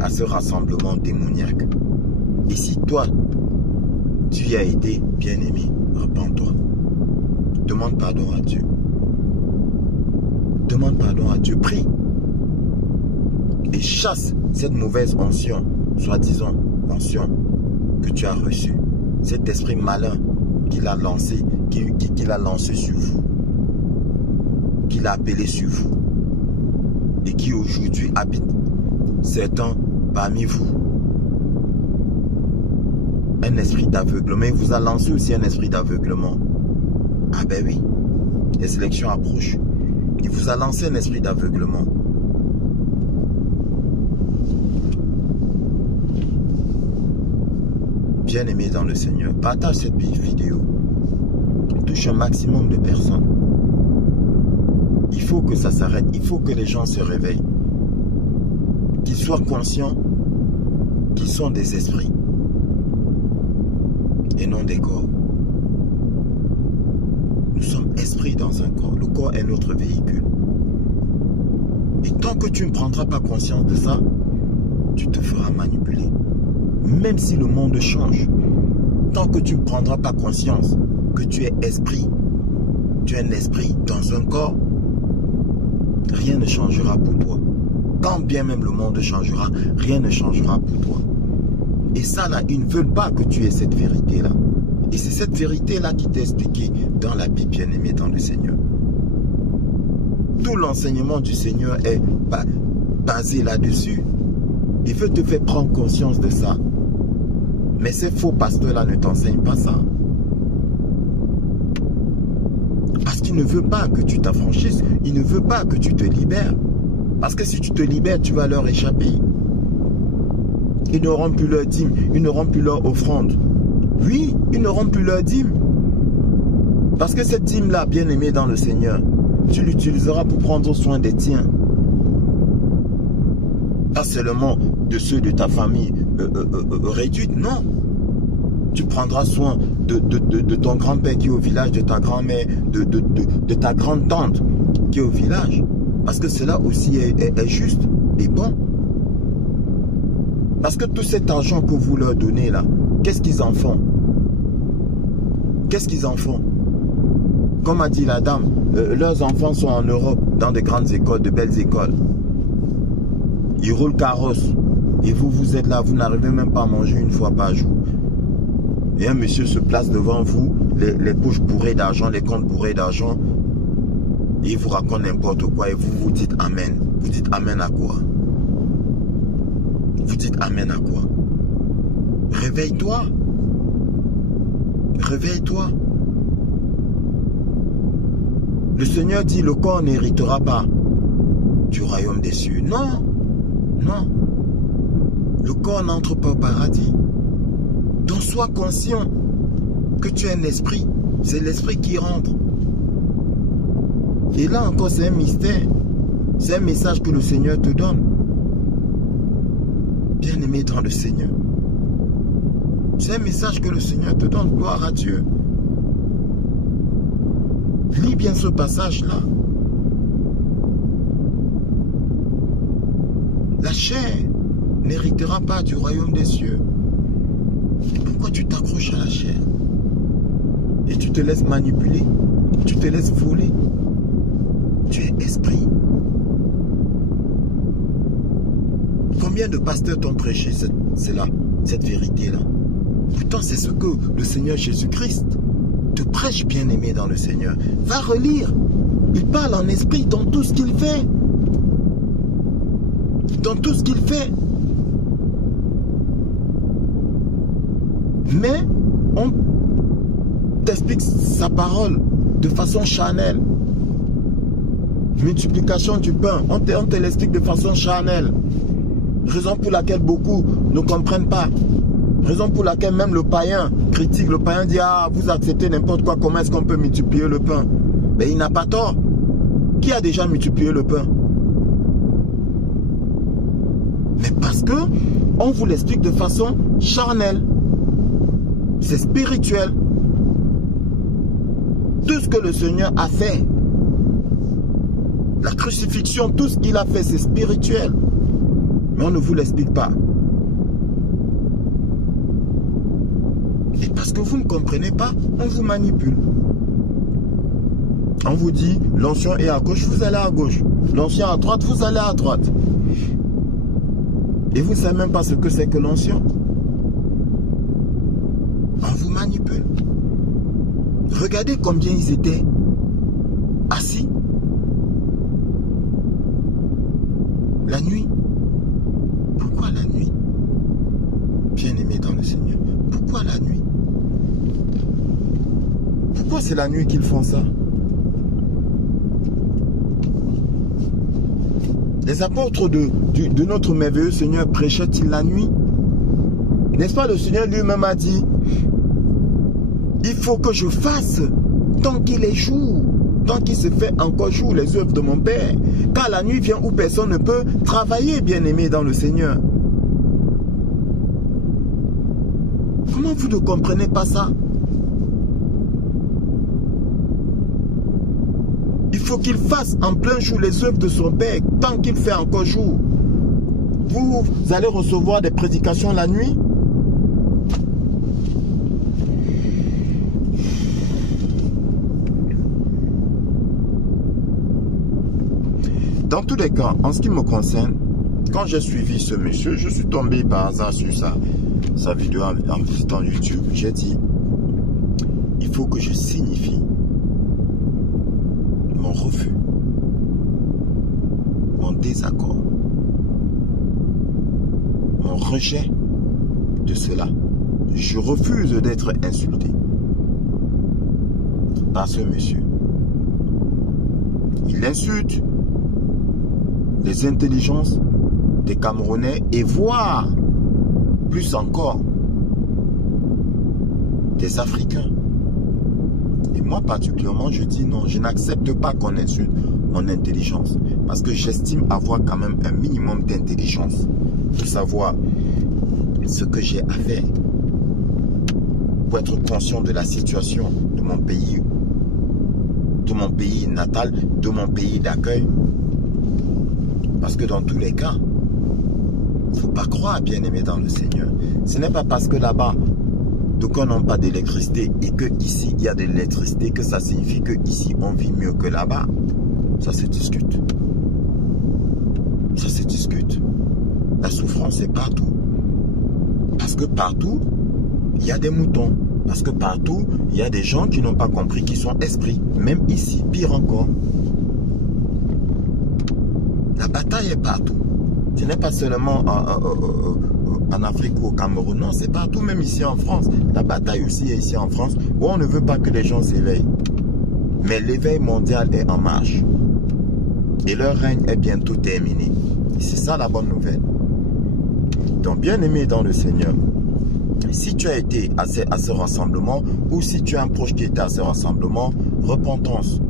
à ce rassemblement démoniaque. Et si toi, tu y as été, bien-aimé, repens-toi. Demande pardon à Dieu. Demande pardon à Dieu. Prie. Et chasse cette mauvaise onction, soi-disant onction, que tu as reçue. Cet esprit malin qu'il a lancé, qu'il a lancé sur vous. Qu'il a appelé sur vous. Et qui aujourd'hui habite certains parmi vous. Un esprit d'aveuglement. Il vous a lancé aussi un esprit d'aveuglement. Ah ben oui, les élections approchent. Il vous a lancé un esprit d'aveuglement. Bien-aimé dans le Seigneur, partage cette vidéo. Touche un maximum de personnes. Il faut que ça s'arrête. Il faut que les gens se réveillent. Qu'ils soient conscients qu'ils sont des esprits et non des corps. Nous sommes esprits dans un corps. Le corps est notre véhicule. Et tant que tu ne prendras pas conscience de ça, tu te feras manipuler. Même si le monde change, tant que tu ne prendras pas conscience que tu es esprit, tu es un esprit dans un corps, rien ne changera pour toi. Quand bien même le monde changera, rien ne changera pour toi. Et ça là, ils ne veulent pas que tu aies cette vérité là. Et c'est cette vérité-là qui t'est expliquée dans la Bible, bien-aimée dans le Seigneur. Tout l'enseignement du Seigneur est basé là-dessus. Il veut te faire prendre conscience de ça. Mais ces faux pasteurs-là ne t'enseignent pas ça. Parce qu'ils ne veut pas que tu t'affranchisses. Il ne veut pas que tu te libères. Parce que si tu te libères, tu vas leur échapper. Ils n'auront plus leur dîme. Ils n'auront plus leur offrande. Oui, ils n'auront plus leur dîme. Parce que cette dîme-là, bien aimée dans le Seigneur, tu l'utiliseras pour prendre soin des tiens. Pas seulement de ceux de ta famille réduite, non. Tu prendras soin de ton grand-père qui est au village, de ta grand-mère, de ta grande-tante qui est au village. Parce que cela aussi est juste et bon. Parce que tout cet argent que vous leur donnez là, qu'est-ce qu'ils en font? Qu'est-ce qu'ils en font? Comme a dit la dame, leurs enfants sont en Europe, dans de grandes écoles, de belles écoles. Ils roulent carrosse. Et vous êtes là, vous n'arrivez même pas à manger une fois par jour. Et un monsieur se place devant vous, les poches bourrées d'argent, les comptes bourrés d'argent. Et il vous raconte n'importe quoi et vous vous dites Amen. Vous dites Amen à quoi? Vous dites Amen à quoi? Réveille-toi. Réveille-toi. Le Seigneur dit, le corps n'héritera pas du royaume des cieux. Non, non. Le corps n'entre pas au paradis. Donc sois conscient que tu es un esprit. C'est l'esprit qui rentre. Et là encore, c'est un mystère. C'est un message que le Seigneur te donne. Bien-aimé dans le Seigneur. C'est un message que le Seigneur te donne. Gloire à Dieu. Lis bien ce passage-là. La chair n'héritera pas du royaume des cieux. Pourquoi tu t'accroches à la chair? Et tu te laisses manipuler? Tu te laisses voler? Tu es esprit. Combien de pasteurs t'ont prêché cette vérité-là? Pourtant, c'est ce que le Seigneur Jésus-Christ te prêche, bien-aimé dans le Seigneur. Va relire. Il parle en esprit dans tout ce qu'il fait. Dans tout ce qu'il fait. Mais on t'explique sa parole de façon charnelle. Multiplication du pain, on te l'explique de façon charnelle. Raison pour laquelle beaucoup ne comprennent pas. Raison pour laquelle même le païen critique. Le païen dit, ah, vous acceptez n'importe quoi, comment est-ce qu'on peut multiplier le pain? Mais il n'a pas tort. Qui a déjà multiplié le pain? Mais parce que on vous l'explique de façon charnelle. C'est spirituel. Tout ce que le Seigneur a fait, la crucifixion, tout ce qu'il a fait, c'est spirituel. Mais on ne vous l'explique pas. Et parce que vous ne comprenez pas, on vous manipule. On vous dit, l'onction est à gauche, vous allez à gauche. L'onction à droite, vous allez à droite. Et vous ne savez même pas ce que c'est que l'onction. On vous manipule. Regardez combien ils étaient assis la nuit. Pourquoi la nuit? Bien-aimé dans le Seigneur. Pourquoi la nuit? Pourquoi c'est la nuit qu'ils font ça? Les apôtres de notre merveilleux Seigneur prêchaient-ils la nuit? N'est-ce pas, le Seigneur lui-même a dit, il faut que je fasse tant qu'il est jour, tant qu'il se fait encore jour les œuvres de mon Père. Car la nuit vient où personne ne peut travailler, bien-aimé dans le Seigneur. Comment vous ne comprenez pas ça? Il faut qu'il fasse en plein jour les œuvres de son Père, tant qu'il fait encore jour. Vous allez recevoir des prédications la nuit? Dans tous les cas, en ce qui me concerne, quand j'ai suivi ce monsieur, je suis tombé par hasard sur sa vidéo en visitant YouTube. J'ai dit, il faut que je signifie mon refus, mon désaccord, mon rejet de cela. Je refuse d'être insulté par ce monsieur. Il insulte les intelligences des Camerounais et voire plus encore des Africains. Et moi particulièrement, je dis non, je n'accepte pas qu'on insulte mon intelligence. Parce que j'estime avoir quand même un minimum d'intelligence pour savoir ce que j'ai à faire. Pour être conscient de la situation de mon pays natal, de mon pays d'accueil. Parce que dans tous les cas, il ne faut pas croire, bien aimé dans le Seigneur. Ce n'est pas parce que là-bas, d'aucuns n'ont pas d'électricité et que ici il y a de l'électricité que ça signifie que ici on vit mieux que là-bas. Ça se discute. Ça se discute. La souffrance est partout. Parce que partout, il y a des moutons. Parce que partout, il y a des gens qui n'ont pas compris, qui sont esprits. Même ici, pire encore. La bataille est partout. Ce n'est pas seulement en Afrique ou au Cameroun, non, c'est partout, même ici en France. La bataille aussi est ici en France, où on ne veut pas que les gens s'éveillent. Mais l'éveil mondial est en marche. Et leur règne est bientôt terminé. C'est ça la bonne nouvelle. Donc, bien aimé dans le Seigneur, si tu as été à ce rassemblement, ou si tu as un proche qui était à ce rassemblement, repentance,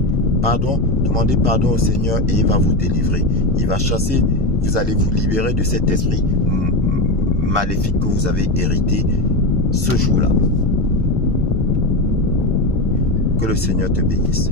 pardon, demandez pardon au Seigneur et il va vous délivrer. Il va chasser, vous allez vous libérer de cet esprit maléfique que vous avez hérité ce jour-là. Que le Seigneur te bénisse.